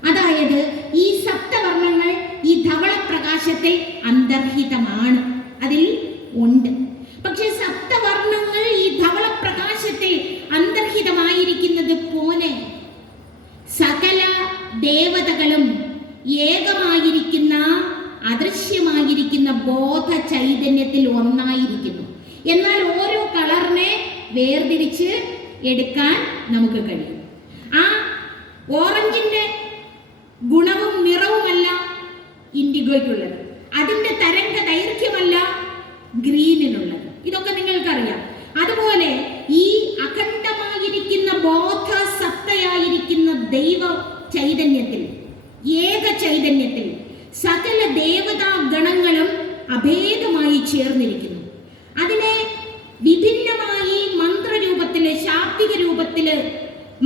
അതായത് ഈ സപ്തവർണ്ണങ്ങൾ ഈ ധവളപ്രകാശത്തിൽ അന്തർഹിതമാണ്, അതിൽ ഉണ്ട്. പക്ഷെ സപ്തവർണ്ണങ്ങൾ ഈ ധവളപ്രകാശത്തിൽ അന്തർഹിതമായിരിക്കുന്നത് പോലെ സകല ദേവതകളും ഏകമായിരിക്കുന്ന ബോധ ചൈതന്യത്തിൽ ഒന്നായിരിക്കുന്നു. എന്നാൽ ഓരോ കളറിനെ വേർതിരിച്ച് എടുക്കാൻ നമുക്ക് കഴിയും. ആ ഓറഞ്ചിന്റെ ഗുണവും നിറവുമല്ല ഇൻഡിഗോയ്ക്കുള്ളത്, അതിന്റെ തരംഗ ദൈർഘ്യമല്ല ഗ്രീനിനുള്ളത്. ഇതൊക്കെ നിങ്ങൾക്കറിയാം. അതുപോലെ ഈ അഖണ്ഡമായിരിക്കുന്ന ബോധ സത്തയായിരിക്കുന്ന ദൈവ ചൈതന്യത്തിൽ, ഏക ചൈതന്യത്തിൽ സകല ദേവതാ ഗണങ്ങളും അഭേദമായി ചേർന്നിരിക്കുന്നു. അതിനെ വിഭിന്നമായി മന്ത്രരൂപത്തില്, ശാബ്ദിക രൂപത്തില്,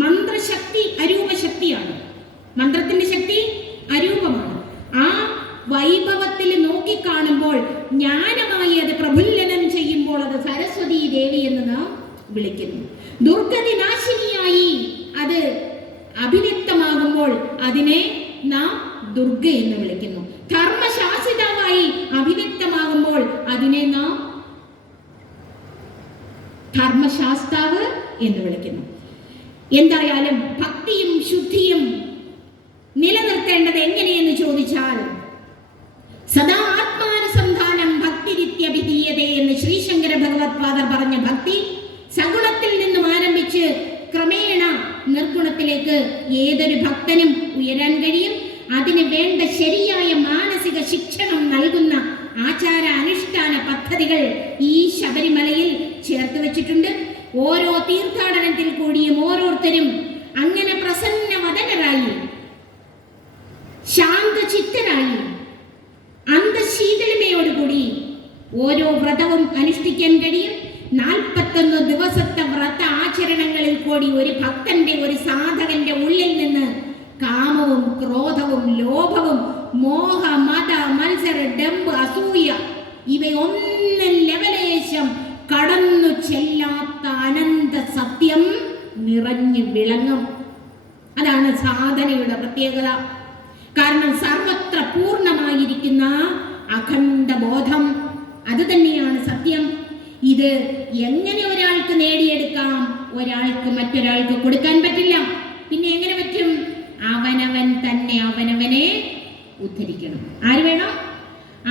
മന്ത്രശക്തി അരൂപശക്തിയാണ്, മന്ത്രത്തിന്റെ ശക്തി അരൂപമാണ്. ആ വൈഭവത്തിൽ നോക്കിക്കാണുമ്പോൾ ജ്ഞാനമായി അത് പ്രഫുല്ലനം ചെയ്യുമ്പോൾ അത് സരസ്വതി ദേവി എന്ന് നാം വിളിക്കുന്നു. ദുർഗതി നാശിനിയായി അത് അഭിനക്തമാകുമ്പോൾ അതിനെ നാം ദുർഗ എന്ന് വിളിക്കുന്നു. ധർമ്മശാസിതാവായി അഭിനക്തമാകുമ്പോൾ അതിനെ നാം ധർമ്മശാസ്താവ് എന്ന് വിളിക്കുന്നു. എന്തായാലും ഭക്തിയും ശുദ്ധിയും നിലനിർത്തേണ്ടത് എങ്ങനെയെന്ന് ചോദിച്ചാൽ, സദാ ആത്മാനുസന്ധാനം ഭക്തിരിത്യഭിധീയതേ എന്ന് ശ്രീശങ്കര ഭഗവത്പാദർ പറഞ്ഞ ഭക്തി സഗുണത്തിൽ നിന്നും ആരംഭിച്ച് ക്രമേണ നിർഗുണത്തിലേക്ക് ഏതൊരു ഭക്തനും ഉയരാൻ കഴിയും. അതിന് വേണ്ട ശരിയായ മാനസിക ശിക്ഷണം നൽകുന്ന ആചാര അനുഷ്ഠാന പദ്ധതികൾ ഈ ശബരിമലയിൽ ചേർത്ത് വെച്ചിട്ടുണ്ട്. ഓരോ തീർത്ഥാടനത്തിൽ കൂടിയും ഓരോരുത്തരും അങ്ങനെ പ്രസന്നവദനരായി, ശാന്തചിത്തരായി, അന്തശീതളിമയോടുകൂടി ഓരോ വ്രതവും അനുഷ്ഠിക്കാൻ കഴിയും. 41 ദിവസത്തെ വ്രത ആചരണങ്ങളിൽ കൂടി ഒരു ഭക്തന്റെ, ഒരു സാധകന്റെ ഉള്ളിൽ നിന്ന് കാമവും ക്രോധവും ലോഭവും മോഹ മത മത്സര ഡംബ് അസൂയ ഇവയൊന്നും ലെവലേശം കടന്നു ചെല്ലാത്ത അനന്ത സത്യം നിറഞ്ഞു വിളങ്ങും. അതാണ് സാധനയുടെ പ്രത്യേകത. കാരണം സർവത്ര പൂർണ്ണമായിരിക്കുന്ന അഖണ്ഡ ബോധം, അത് തന്നെയാണ് സത്യം. ഇത് എങ്ങനെ ഒരാൾക്ക് നേടിയെടുക്കാം? ഒരാൾക്ക് മറ്റൊരാൾക്ക് കൊടുക്കാൻ പറ്റില്ല. പിന്നെ എങ്ങനെ പറ്റും? അവനവൻ തന്നെ അവനവനെ ഉദ്ധരിക്കണം. ആര് വേണം?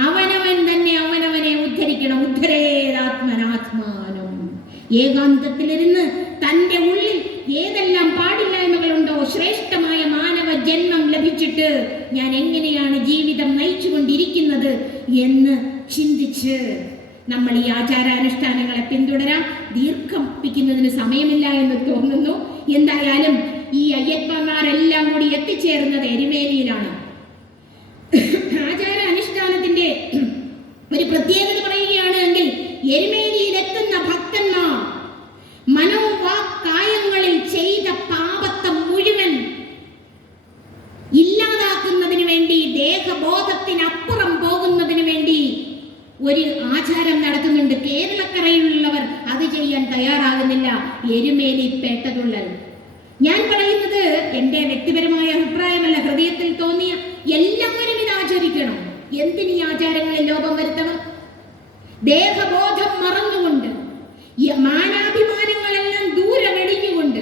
അവനവൻ തന്നെ അവനവനെ ഉദ്ധരിക്കണം. ഉദ്ധരേതാത്മനാത്മാനം. ഏകാന്തത്തിലിരുന്ന് തന്റെ ഉള്ളിൽ ഏതെല്ലാം പാടില്ലായ്മകളുണ്ടോ, ശ്രേഷ്ഠമായ മാനവ ജന്മം ലഭിച്ചിട്ട് ഞാൻ എങ്ങനെയാണ് ജീവിതം നയിച്ചുകൊണ്ടിരിക്കുന്നത് എന്ന് ചിന്തിച്ച് നമ്മൾ ഈ ആചാരാനുഷ്ഠാനങ്ങളെ പിന്തുടരാം. ദീർഘിപ്പിക്കുന്നതിന് സമയമില്ല എന്ന് തോന്നുന്നു. എന്തായാലും ഈ അയ്യപ്പന്മാരെല്ലാം കൂടി എത്തിച്ചേർന്നത് എരുമേലിയിലാണ്. ആചാരാനുഷ്ഠാനത്തിന്റെ ഒരു പ്രത്യേകത പറയുകയാണെങ്കിൽ, എരുമേലിയിൽ എത്തുന്ന ഭക്തന്മാർ മനോവാക്കായങ്ങളിൽ ചെയ്ത പാപത്തെ മുഴുവൻ ഇല്ലാതാക്കുന്നതിന് വേണ്ടി, ദേഹബോധത്തിനപ്പുറം പോകുന്നതിന് വേണ്ടി ഒരു ആചാരം നടത്തുന്നുണ്ട്. കേരളക്കരയിലുള്ളവർ അത് ചെയ്യാൻ തയ്യാറാകുന്നില്ല. എരുമേലി പേട്ടതുള്ളൽ. ഞാൻ പറയുന്നത് എൻ്റെ വ്യക്തിപരമായ അഭിപ്രായമല്ല, ഹൃദയത്തിൽ തോന്നിയ. എല്ലാവരും ഇത് ആചരിക്കണം. എന്തിനീ ആചാരങ്ങളിൽ ലോപം വരുത്തണം? ദേഹബോധം മറന്നുകൊണ്ട്, മാനാഭിമാനങ്ങളെല്ലാം ദൂരെ വെടിഞ്ഞുകൊണ്ട്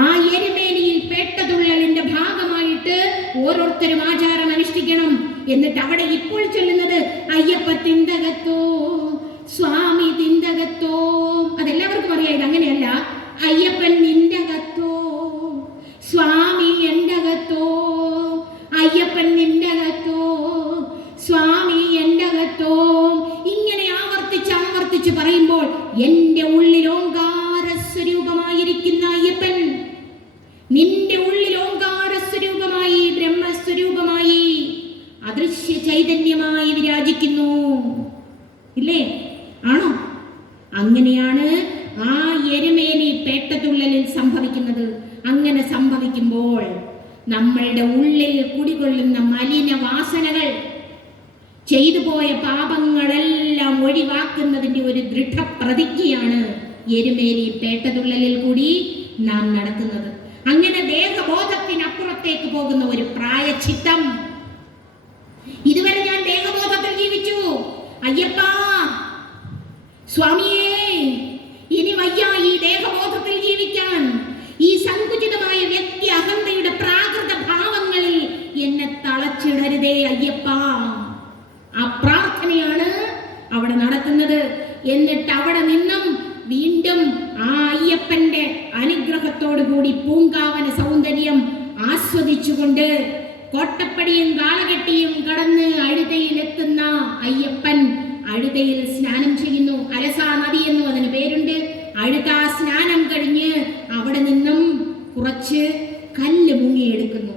ആ എരുമേലിയിൽ പേട്ടതുള്ളലിന്റെ ഭാഗമായിട്ട് ഓരോരുത്തരും ആചാരം അനുഷ്ഠിക്കണം. എന്നിട്ട് അവിടെ ഇപ്പോൾ ചൊല്ലുന്നത് അയ്യപ്പ തിന്തകത്തോ സ്വാമി തിന്തകത്തോ, അതെല്ലാവർക്കും അറിയാം. ഇത് അങ്ങനെയല്ല. അയ്യപ്പൻ നിന്റകത്തോ സ്വാമി എന്റകത്തോ, അയ്യപ്പൻ നിന്റകത്തോ സ്വാമി എന്റകത്തോ, ഇങ്ങനെ ആവർത്തിച്ച് പറയുമ്പോൾ എന്റെ ഉള്ളിൽ ഓങ്കാര സ്വരൂപമായിരിക്കുന്ന അയ്യപ്പൻ നിന്റെ ഉള്ളിൽ ഓങ്കാര സ്വരൂപമായി, ബ്രഹ്മസ്വരൂപമായി, അദൃശ്യ ചൈതന്യമായി വിരാജിക്കുന്നു. ഇല്ലേ? ആണോ? അങ്ങനെയാണ് ആ എരുമേലി പേട്ടതുള്ളലിൽ സംഭവിക്കുന്നത്. അങ്ങനെ സംഭവിക്കുമ്പോൾ നമ്മളുടെ ഉള്ളിൽ കുടികൊള്ളുന്ന മലിന വാസനകൾ, ചെയ്തു പോയ പാപങ്ങളെല്ലാം ഒഴിവാക്കുന്നതിന്റെ ഒരു ദൃഢപ്രതിജ്ഞയാണ് എരുമേലി പേട്ടതുള്ളലിൽ കൂടി നാം നടത്തുന്നത്. അങ്ങനെ ദേഹബോധത്തിനപ്പുറത്തേക്ക് പോകുന്ന ഒരു പ്രായച്ചിത്തം. ഇതുവരെ ഞാൻ ദേഹബോധത്തിൽ ജീവിച്ചു, അയ്യപ്പ സ്വാമിയേ, ഇനി വയ്യ ഈ ദേഹബോധത്തിൽ ജീവിക്കാൻ. ഈ സങ്കുചിതമായ വ്യക്തി അഹന്തയുടെ പ്രാകൃത ഭാവങ്ങളിൽ എന്നെ തളച്ചിടരുതേ അയ്യപ്പ. ആ പ്രാർത്ഥന കൂടി പൂങ്കാവന സൗന്ദര്യം ആസ്വദിച്ചുകൊണ്ട് കോട്ടപ്പടിയും കാളകെട്ടിയും കടന്ന് അഴുതയിലെത്തുന്ന അയ്യപ്പൻ അഴുതയിൽ സ്നാനം ചെയ്യുന്നു. അലസാ നദി എന്നും അതിന് പേരുണ്ട്. അഴുത സ്നാനം കഴിഞ്ഞ് അവിടെ നിന്നും കുറച്ച് കല്ല് മുങ്ങിയെടുക്കുന്നു.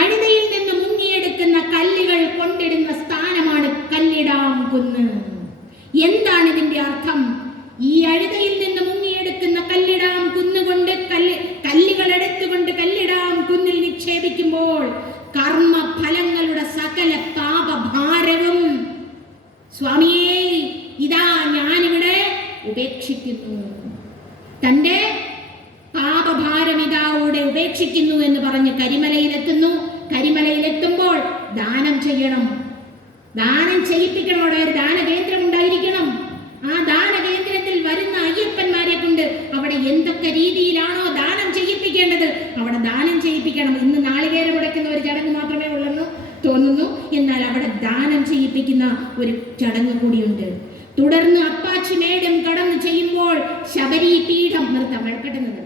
അഴുതയിൽ നിന്ന് മുങ്ങിയെടുക്കുന്ന കല്ലുകൾ കൊണ്ടിടുന്ന സ്ഥാനമാണ് കല്ലിടാം കുന്ന്. എന്താണ് ഇതിന്റെ അർത്ഥം? ഈ അഴുതയിൽ നിന്ന് മുങ്ങിയെടുക്കുന്ന കല്ലിടാം കുന്നുകൊണ്ട് കല്ലുകൾ എടുത്തുകൊണ്ട് കല്ലിടാം കുന്നിൽ നിക്ഷേപിക്കുമ്പോൾ കർമ്മഫലങ്ങളുടെ സകല പാപഭാരവും സ്വാമിയേ ഇതാ ഞാനിവിടെ ഉപേക്ഷിക്കുന്നു, തന്റെ പാപഭാരം ഇതാവിടെ ഉപേക്ഷിക്കുന്നു എന്ന് പറഞ്ഞ് കരിമലയിലെത്തുന്നു. കരിമലയിലെത്തുമ്പോൾ ദാനം ചെയ്യണം, ദാനം ചെയ്യിപ്പിക്കണം. അവിടെ ഒരു ദാനകേന്ദ്രം ഉണ്ടായിരിക്കണം. ആ ദാനകേന്ദ്രത്തിൽ വരുന്ന അയ്യപ്പന്മാരെ കൊണ്ട് അവിടെ എന്തൊക്കെ രീതിയിലാണോ ദാനം ചെയ്യിപ്പിക്കേണ്ടത് അവിടെ ദാനം ചെയ്യിപ്പിക്കണം. ഇന്ന് നാളികേരം ഉടയ്ക്കുന്ന ഒരു ചടങ്ങ് മാത്രമേ ഉള്ളെന്ന് തോന്നുന്നു. എന്നാൽ അവിടെ ദാനം ചെയ്യിപ്പിക്കുന്ന ഒരു ചടങ്ങ് കൂടിയുണ്ട്. തുടർന്ന് അപ്പാച്ചി മേടും കടന്നു ചെയ്യുമ്പോൾ ശബരി പീഠം വെൾക്കെട്ടുന്നുണ്ടോ?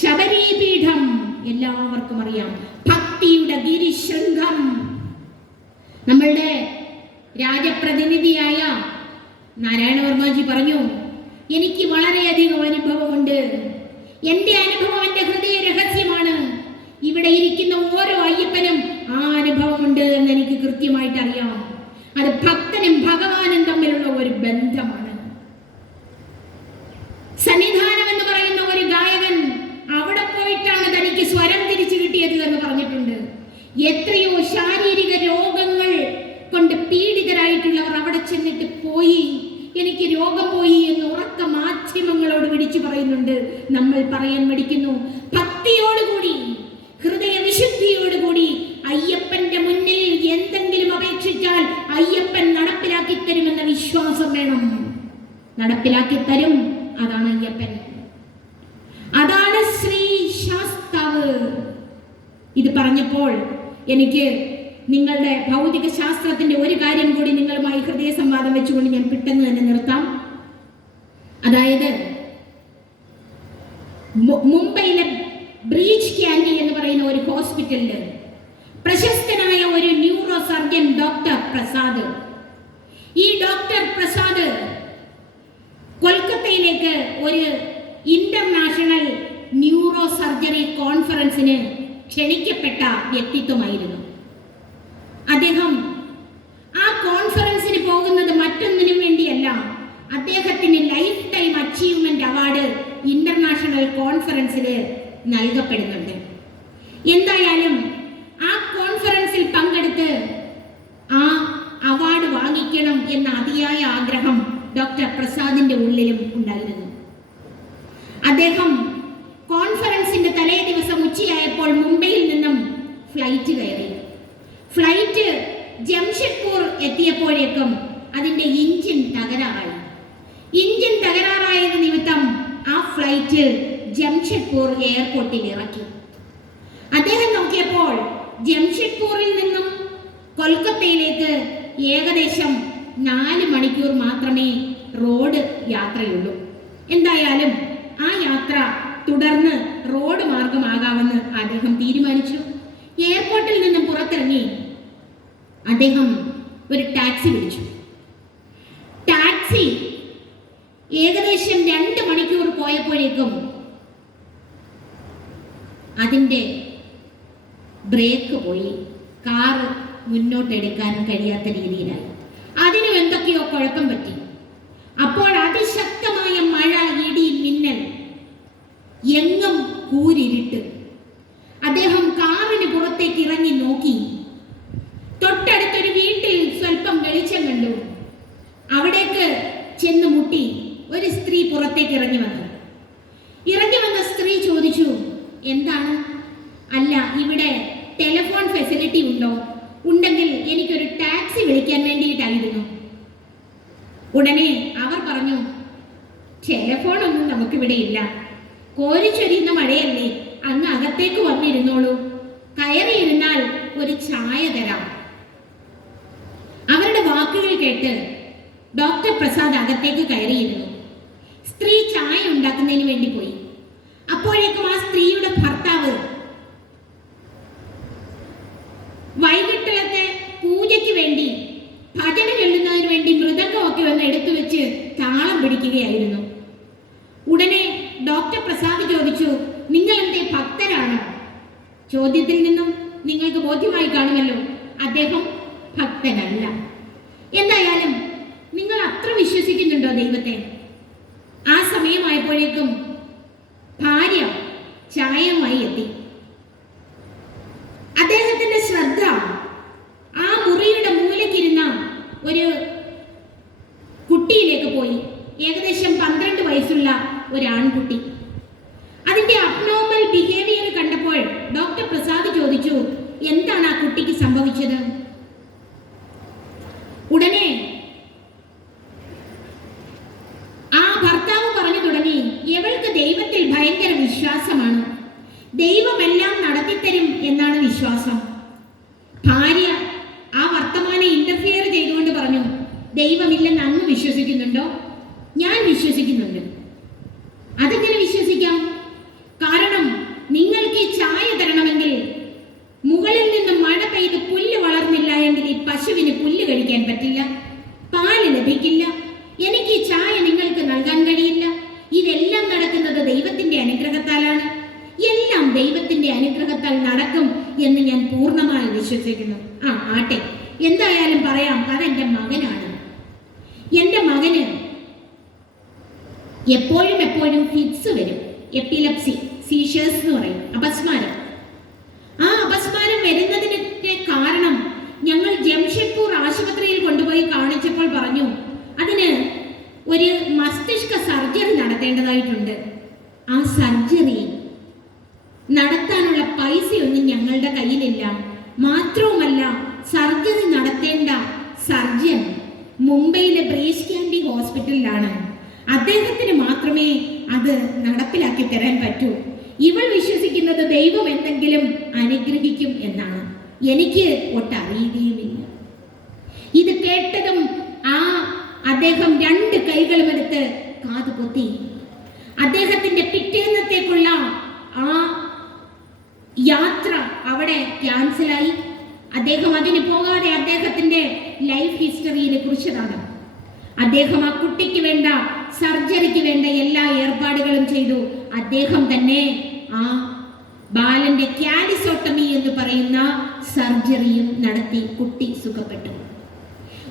ശബരി പീഠം എല്ലാവർക്കും അറിയാം, ഭക്തിയുടെ ഗിരിശൃംഗം. നമ്മളുടെ രാജപ്രതിനിധിയായ നാരായണവർമ്മജി പറഞ്ഞു, എനിക്ക് വളരെയധികം അനുഭവമുണ്ട്. എൻ്റെ അനുഭവം എൻ്റെ ഹൃദയ രഹസ്യമാണ്. ഇവിടെ ഇരിക്കുന്ന ഓരോ അയ്യപ്പനും ആ അനുഭവമുണ്ട് എന്ന് എനിക്ക് കൃത്യമായിട്ട് അറിയാം. അത് ഭക്തനും ഭഗവാനും തമ്മിലുള്ള ഒരു ബന്ധമാണ്. സന്നിധാനം എന്ന് പറയുന്ന ഒരു ഗായകൻ അവിടെ പോയിട്ടാണ് തനിക്ക് സ്വരം തിരിച്ചു കിട്ടിയത് എന്ന് പറഞ്ഞിട്ടുണ്ട്. എത്രയോ ശാരീരിക രോഗങ്ങൾ കൊണ്ട് പീഡിതരായിട്ടുള്ളവർ അവിടെ ചെന്നിട്ട് പോയി, എനിക്ക് രോഗം പോയി എന്ന് ഉറക്ക മാധ്യമങ്ങളോട് വിളിച്ചു പറയുന്നുണ്ട്. നമ്മൾ പറയാൻ മടിക്കുന്നു. ഭക്തിയോടുകൂടി ഹൃദയ വിശുദ്ധിയോടുകൂടി അയ്യപ്പന്റെ മുന്നിൽ എന്തെങ്കിലും അപേക്ഷിച്ചാൽ അയ്യപ്പൻ നടപ്പിലാക്കി തരുമെന്ന വിശ്വാസം വേണം. നടപ്പിലാക്കി തരും. അതാണ് അയ്യപ്പൻ, അതാണ് ശ്രീ ശാസ്താവ്. ഇത് പറഞ്ഞപ്പോൾ എനിക്ക് നിങ്ങളുടെ ഭൗതിക ശാസ്ത്രത്തിന്റെ ഒരു കാര്യം കൂടി നിങ്ങളുമായി ഹൃദയ സംവാദം വെച്ചുകൊണ്ട് ഞാൻ പെട്ടെന്ന് തന്നെ നിർത്താം. അതായത് മുംബൈയിലെ ബ്രീച്ച് ക്യാൻഡി എന്ന് പറയുന്ന ഒരു ഹോസ്പിറ്റലില് പ്രശസ്തനായ ഒരു ന്യൂറോ സർജൻ ഡോക്ടർ പ്രസാദ്, ഈ ഡോക്ടർ പ്രസാദ് കൊൽക്കത്തയിലേക്ക് ഒരു ഇന്റർനാഷണൽ ന്യൂറോ സർജറി കോൺഫറൻസിന് ക്ഷണിക്കപ്പെട്ട വ്യക്തിത്വമായിരുന്നു. അദ്ദേഹം ആ കോൺഫറൻസിന് പോകുന്നത് മറ്റൊന്നിനും വേണ്ടിയല്ല. അദ്ദേഹത്തിന് life time achievement award international കോൺഫറൻസിൽ നൽകപ്പെടുന്നുണ്ട്. എന്തായാലും ആ കോൺഫറൻസിൽ പങ്കെടുത്ത് ആ അവാർഡ് വാങ്ങിക്കണം എന്ന അതിയായ ആഗ്രഹം ഡോക്ടർ പ്രസാദിന്റെ ഉള്ളിലും ഉണ്ടായിരുന്നു. അദ്ദേഹം കോൺഫറൻസിന്റെ തലേ ദിവസം ഉച്ചയായപ്പോൾ മുംബൈയിൽ നിന്നും ഫ്ലൈറ്റ് കയറി. ഫ്ലൈറ്റ് ജംഷഡ്പൂർ എത്തിയപ്പോഴേക്കും അതിന്റെ എഞ്ചിൻ തകരാറായി. എഞ്ചിൻ തകരാറായത് നിമിത്തം ആ ഫ്ലൈറ്റ് ജംഷഡ്പൂർ എയർപോർട്ടിൽ ഇറക്കി. അദ്ദേഹം നോക്കിയപ്പോൾ ജംഷഡ്പൂരിൽ നിന്നും കൊൽക്കത്തയിലേക്ക് ഏകദേശം 4 മണിക്കൂർ മാത്രമേ റോഡ് യാത്രയുള്ളൂ. എന്തായാലും ആ യാത്ര തുടർന്ന് റോഡ് മാർഗമാകാമെന്ന് അദ്ദേഹം തീരുമാനിച്ചു. എയർപോർട്ടിൽ നിന്നും പുറത്തിറങ്ങി അദ്ദേഹം ഒരു ടാക്സി വിളിച്ചു. ടാക്സി ഏകദേശം 2 മണിക്കൂർ പോയപ്പോഴേക്കും അതിൻ്റെ ബ്രേക്ക് പോയി. കാറ് മുന്നോട്ടെടുക്കാൻ കഴിയാത്ത രീതിയിലായി. അതിനും എന്തൊക്കെയോ കുഴപ്പം പറ്റി. അപ്പോൾ അതിശക്തമായ മഴ, ഇടി, മിന്നൽ, എങ്ങും കൂരിരുട്ട്. അദ്ദേഹം കാറിന് പുറത്തേക്ക് ഇറങ്ങി നോക്കി. തൊട്ടടുത്തൊരു വീട്ടിൽ സ്വല്പം വെളിച്ചം കണ്ടു. അവിടേക്ക് ചെന്ന് മുട്ടി. ഒരു സ്ത്രീ പുറത്തേക്ക് ഇറങ്ങി വന്ന സ്ത്രീ ചോദിച്ചു, എന്താണ്? അല്ല, ഇവിടെ ടെലിഫോൺ ഫെസിലിറ്റി ഉണ്ടോ? ഉണ്ടെങ്കിൽ എനിക്കൊരു ടാക്സി വിളിക്കാൻ വേണ്ടിയിട്ടായിരുന്നു. ഉടനെ അവർ പറഞ്ഞു, ടെലിഫോണൊന്നും നമുക്കിവിടെ ഇല്ല. കോരിച്ചൊരിയുന്ന മഴയല്ലേ, അങ്ങ് അകത്തേക്ക് വന്നിരുന്നോളൂ. കയറിയിരുന്നാൽ ഒരു ചായ തരാം. അവരുടെ വാക്കുകൾ കേട്ട് ഡോക്ടർ പ്രസാദ് അകത്തേക്ക് കയറിയിരുന്നു. സ്ത്രീ ചായ ഉണ്ടാക്കുന്നതിന് വേണ്ടി പോയി. അപ്പോൾ അപ്പോഴേക്കും ആ സ്ത്രീയുടെ ഭർത്താവ് വൈകിട്ടത്തെ പൂജയ്ക്ക് വേണ്ടി ഭജന ചൊല്ലുന്നതിന് വേണ്ടി മൃദംഗമൊക്കെ ഒന്ന് എടുത്തു വെച്ച് താളം പിടിക്കുകയായിരുന്നു. ഉടനെ ഡോക്ടർ പ്രസാദ് ചോദിച്ചു, നിങ്ങൾ എന്റെ ഭക്തരാണോ? ചോദ്യത്തിൽ നിന്നും നിങ്ങൾക്ക് ബോധ്യമായി കാണുമല്ലോ, അദ്ദേഹം ഭക്തനല്ല. എന്തായാലും നിങ്ങൾ അത്ര വിശ്വസിക്കുന്നുണ്ടോ ദൈവത്തെ? ആ സമയമായപ്പോഴേക്കും ഭാര്യ ചായയുമായി എത്തി. അദ്ദേഹത്തിന്റെ ശ്രദ്ധ ആ മുറിയുടെ മൂലയ്ക്കിരുന്ന ഒരു കുട്ടിയിലേക്ക് പോയി. ഏകദേശം 12 വയസ്സുള്ള ഒരു ആൺകുട്ടി. അതിന്റെ അബ്നോർമൽ ബിഹേവിയർ കണ്ടപ്പോൾ ഡോക്ടർ പ്രസാദ് ചോദിച്ചു, എന്താണ് ആ കുട്ടിക്ക് സംഭവിച്ചത്? ഉടനെ ആ ഭർത്താവ് പറഞ്ഞു തുടങ്ങി, ഇവൾക്ക് ദൈവത്തിൽ ഭയങ്കര വിശ്വാസമാണ്, ദൈവമെല്ലാം നടത്തിത്തരും എന്നാണ് വിശ്വാസം. ഭാര്യ ആ വർത്തമാനം ഇന്റർഫിയർ ചെയ്തുകൊണ്ട് പറഞ്ഞു, ദൈവമില്ലെന്ന് അങ്ങ് വിശ്വസിക്കുന്നുണ്ടോ? ഞാൻ വിശ്വസിക്കുന്നുണ്ട്. അതെങ്ങനെ വിശ്വസിക്കാം? കാരണം നിങ്ങൾക്ക് ഈ ചായ തരണമെങ്കിൽ മുകളിൽ നിന്ന് മഴ പെയ്ത് പുല്ല് വളർന്നില്ല എങ്കിൽ ഈ പശുവിന് പുല്ല് കഴിക്കാൻ പറ്റില്ല, പാല് ലഭിക്കില്ല. എനിക്ക് ഈ ചായ നിങ്ങൾക്ക് നൽകാൻ കഴിയില്ല. ഇതെല്ലാം നടക്കുന്നത് ദൈവത്തിന്റെ അനുഗ്രഹത്താലാണ്. എല്ലാം ദൈവത്തിന്റെ അനുഗ്രഹത്താൽ നടക്കും എന്ന് ഞാൻ പൂർണ്ണമായി വിശ്വസിക്കുന്നു. ആട്ടെ, എന്തായാലും പറയാം, അതെന്റെ മകനാണ്. എന്റെ മകന് എപ്പോഴും ഫിറ്റ്സ് വരും, എപ്പിലെപ്സി, സീഷേഴ്സ് എന്ന് പറയും, അപസ്മാരം. ആ അപസ്മാരം വരുന്നതിന് കാരണം ഞങ്ങൾ ജംഷഡ്പൂർ ആശുപത്രിയിൽ കൊണ്ടുപോയി കാണിച്ചപ്പോൾ പറഞ്ഞു, അതിന് ഒരു മസ്തിഷ്ക സർജറി നടത്തേണ്ടതായിട്ടുണ്ട്. ആ സർജറി നടത്താനുള്ള പൈസയൊന്നും ഞങ്ങളുടെ കയ്യിലില്ല. മാത്രവുമല്ല, സർജറി നടത്തേണ്ട സർജൻ മുംബൈയിലെ ബ്രീച്ച് ക്യാൻഡി ഹോസ്പിറ്റലിലാണ്. അദ്ദേഹത്തിന് മാത്രമേ അത് നടപ്പിലാക്കി തരാൻ പറ്റൂ. ഇവൾ വിശ്വസിക്കുന്നത് ദൈവം എന്തെങ്കിലും അനുഗ്രഹിക്കും എന്നാണ്. എനിക്ക് ഒട്ടറിയുകയുമില്ല. ഇത് കേട്ടതും അദ്ദേഹം 2 കൈകളും എടുത്ത് കാത് പൊത്തി. അദ്ദേഹത്തിന്റെ പിറ്റേന്നത്തേക്കുള്ള ആ യാത്ര അവിടെ ക്യാൻസലായി. അദ്ദേഹം അതിന് പോകാതെ അദ്ദേഹത്തിന്റെ ലൈഫ് ഹിസ്റ്ററിയിൽ കുറിച്ചതാണ്. അദ്ദേഹം ആ കുട്ടിക്ക് വേണ്ട സർജറിക്ക് വേണ്ട എല്ലാ ഏർപ്പാടുകളും ചെയ്തു. അദ്ദേഹം തന്നെ ആ ബാലന്റെ കാലിസോട്ടമി എന്ന് പറയുന്ന സർജറിയും നടത്തി. കുട്ടി സുഖപ്പെട്ടു.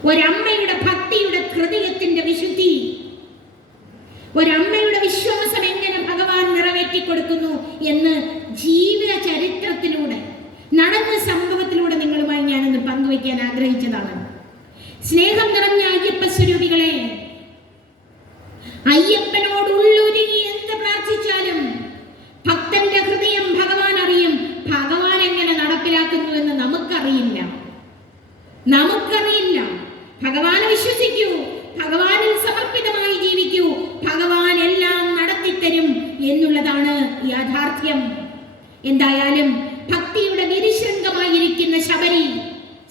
ഒരമ്മയുടെ ഭക്തിയുടെ ഹൃദയത്തിന്റെ വിശുദ്ധി, ഒരമ്മയുടെ വിശ്വാസം എങ്ങനെ ഭഗവാൻ നിറവേറ്റി കൊടുക്കുന്നു എന്ന് ജീവിത ചരിത്രത്തിലൂടെ നടന്ന സംഭവത്തിലൂടെ നിങ്ങളുമായി ഞാനൊന്ന് പങ്കുവയ്ക്കാൻ ആഗ്രഹിച്ചതാണ്. സ്നേഹം നിറഞ്ഞ അയ്യപ്പ സ്വരൂപികളെ, അയ്യപ്പനോട് ഉള്ളുരുകി എന്ത് പ്രാർത്ഥിച്ചാലും ഭക്തന്റെ ഹൃദയം ഭഗവാൻ അറിയും. ഭഗവാൻ എങ്ങനെ നടപ്പിലാക്കുന്നു എന്ന് നമുക്കറിയില്ല. ഭഗവാനെ വിശ്വസിക്കൂ, ഭഗവാനിൽ സമർപ്പിതമായി ജീവിക്കൂ, ഭഗവാൻ എല്ലാം നടത്തിത്തരും എന്നുള്ളതാണ് യാഥാർത്ഥ്യം. എന്തായാലും ഭക്തിയുടെ ഗിരിശൃംഗമായിരിക്കുന്ന ശബരി,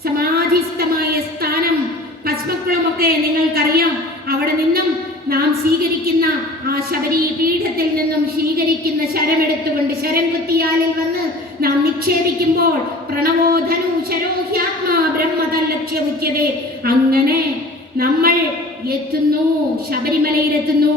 സമാധിസ്ഥമായ സ്ഥാനം ഭസ്മക്കുളമൊക്കെ നിങ്ങൾക്കറിയാം. അവിടെ നിന്നും നാം സ്വീകരിക്കുന്ന ആ ശബരി പീഠത്തിൽ നിന്നും സ്വീകരിക്കുന്ന ശരമെടുത്തുകൊണ്ട് ശരം കുത്തിയാലിൽ വന്ന് നാം നിക്ഷേപിക്കുമ്പോൾ പ്രണവോധനു ശരോഹ്യാത്മാ ബ്രഹ്മതല്ലക്ഷ്യമുച്യതേ, അങ്ങനെ നമ്മൾ എത്തുന്നു, ശബരിമലയിലെത്തുന്നു.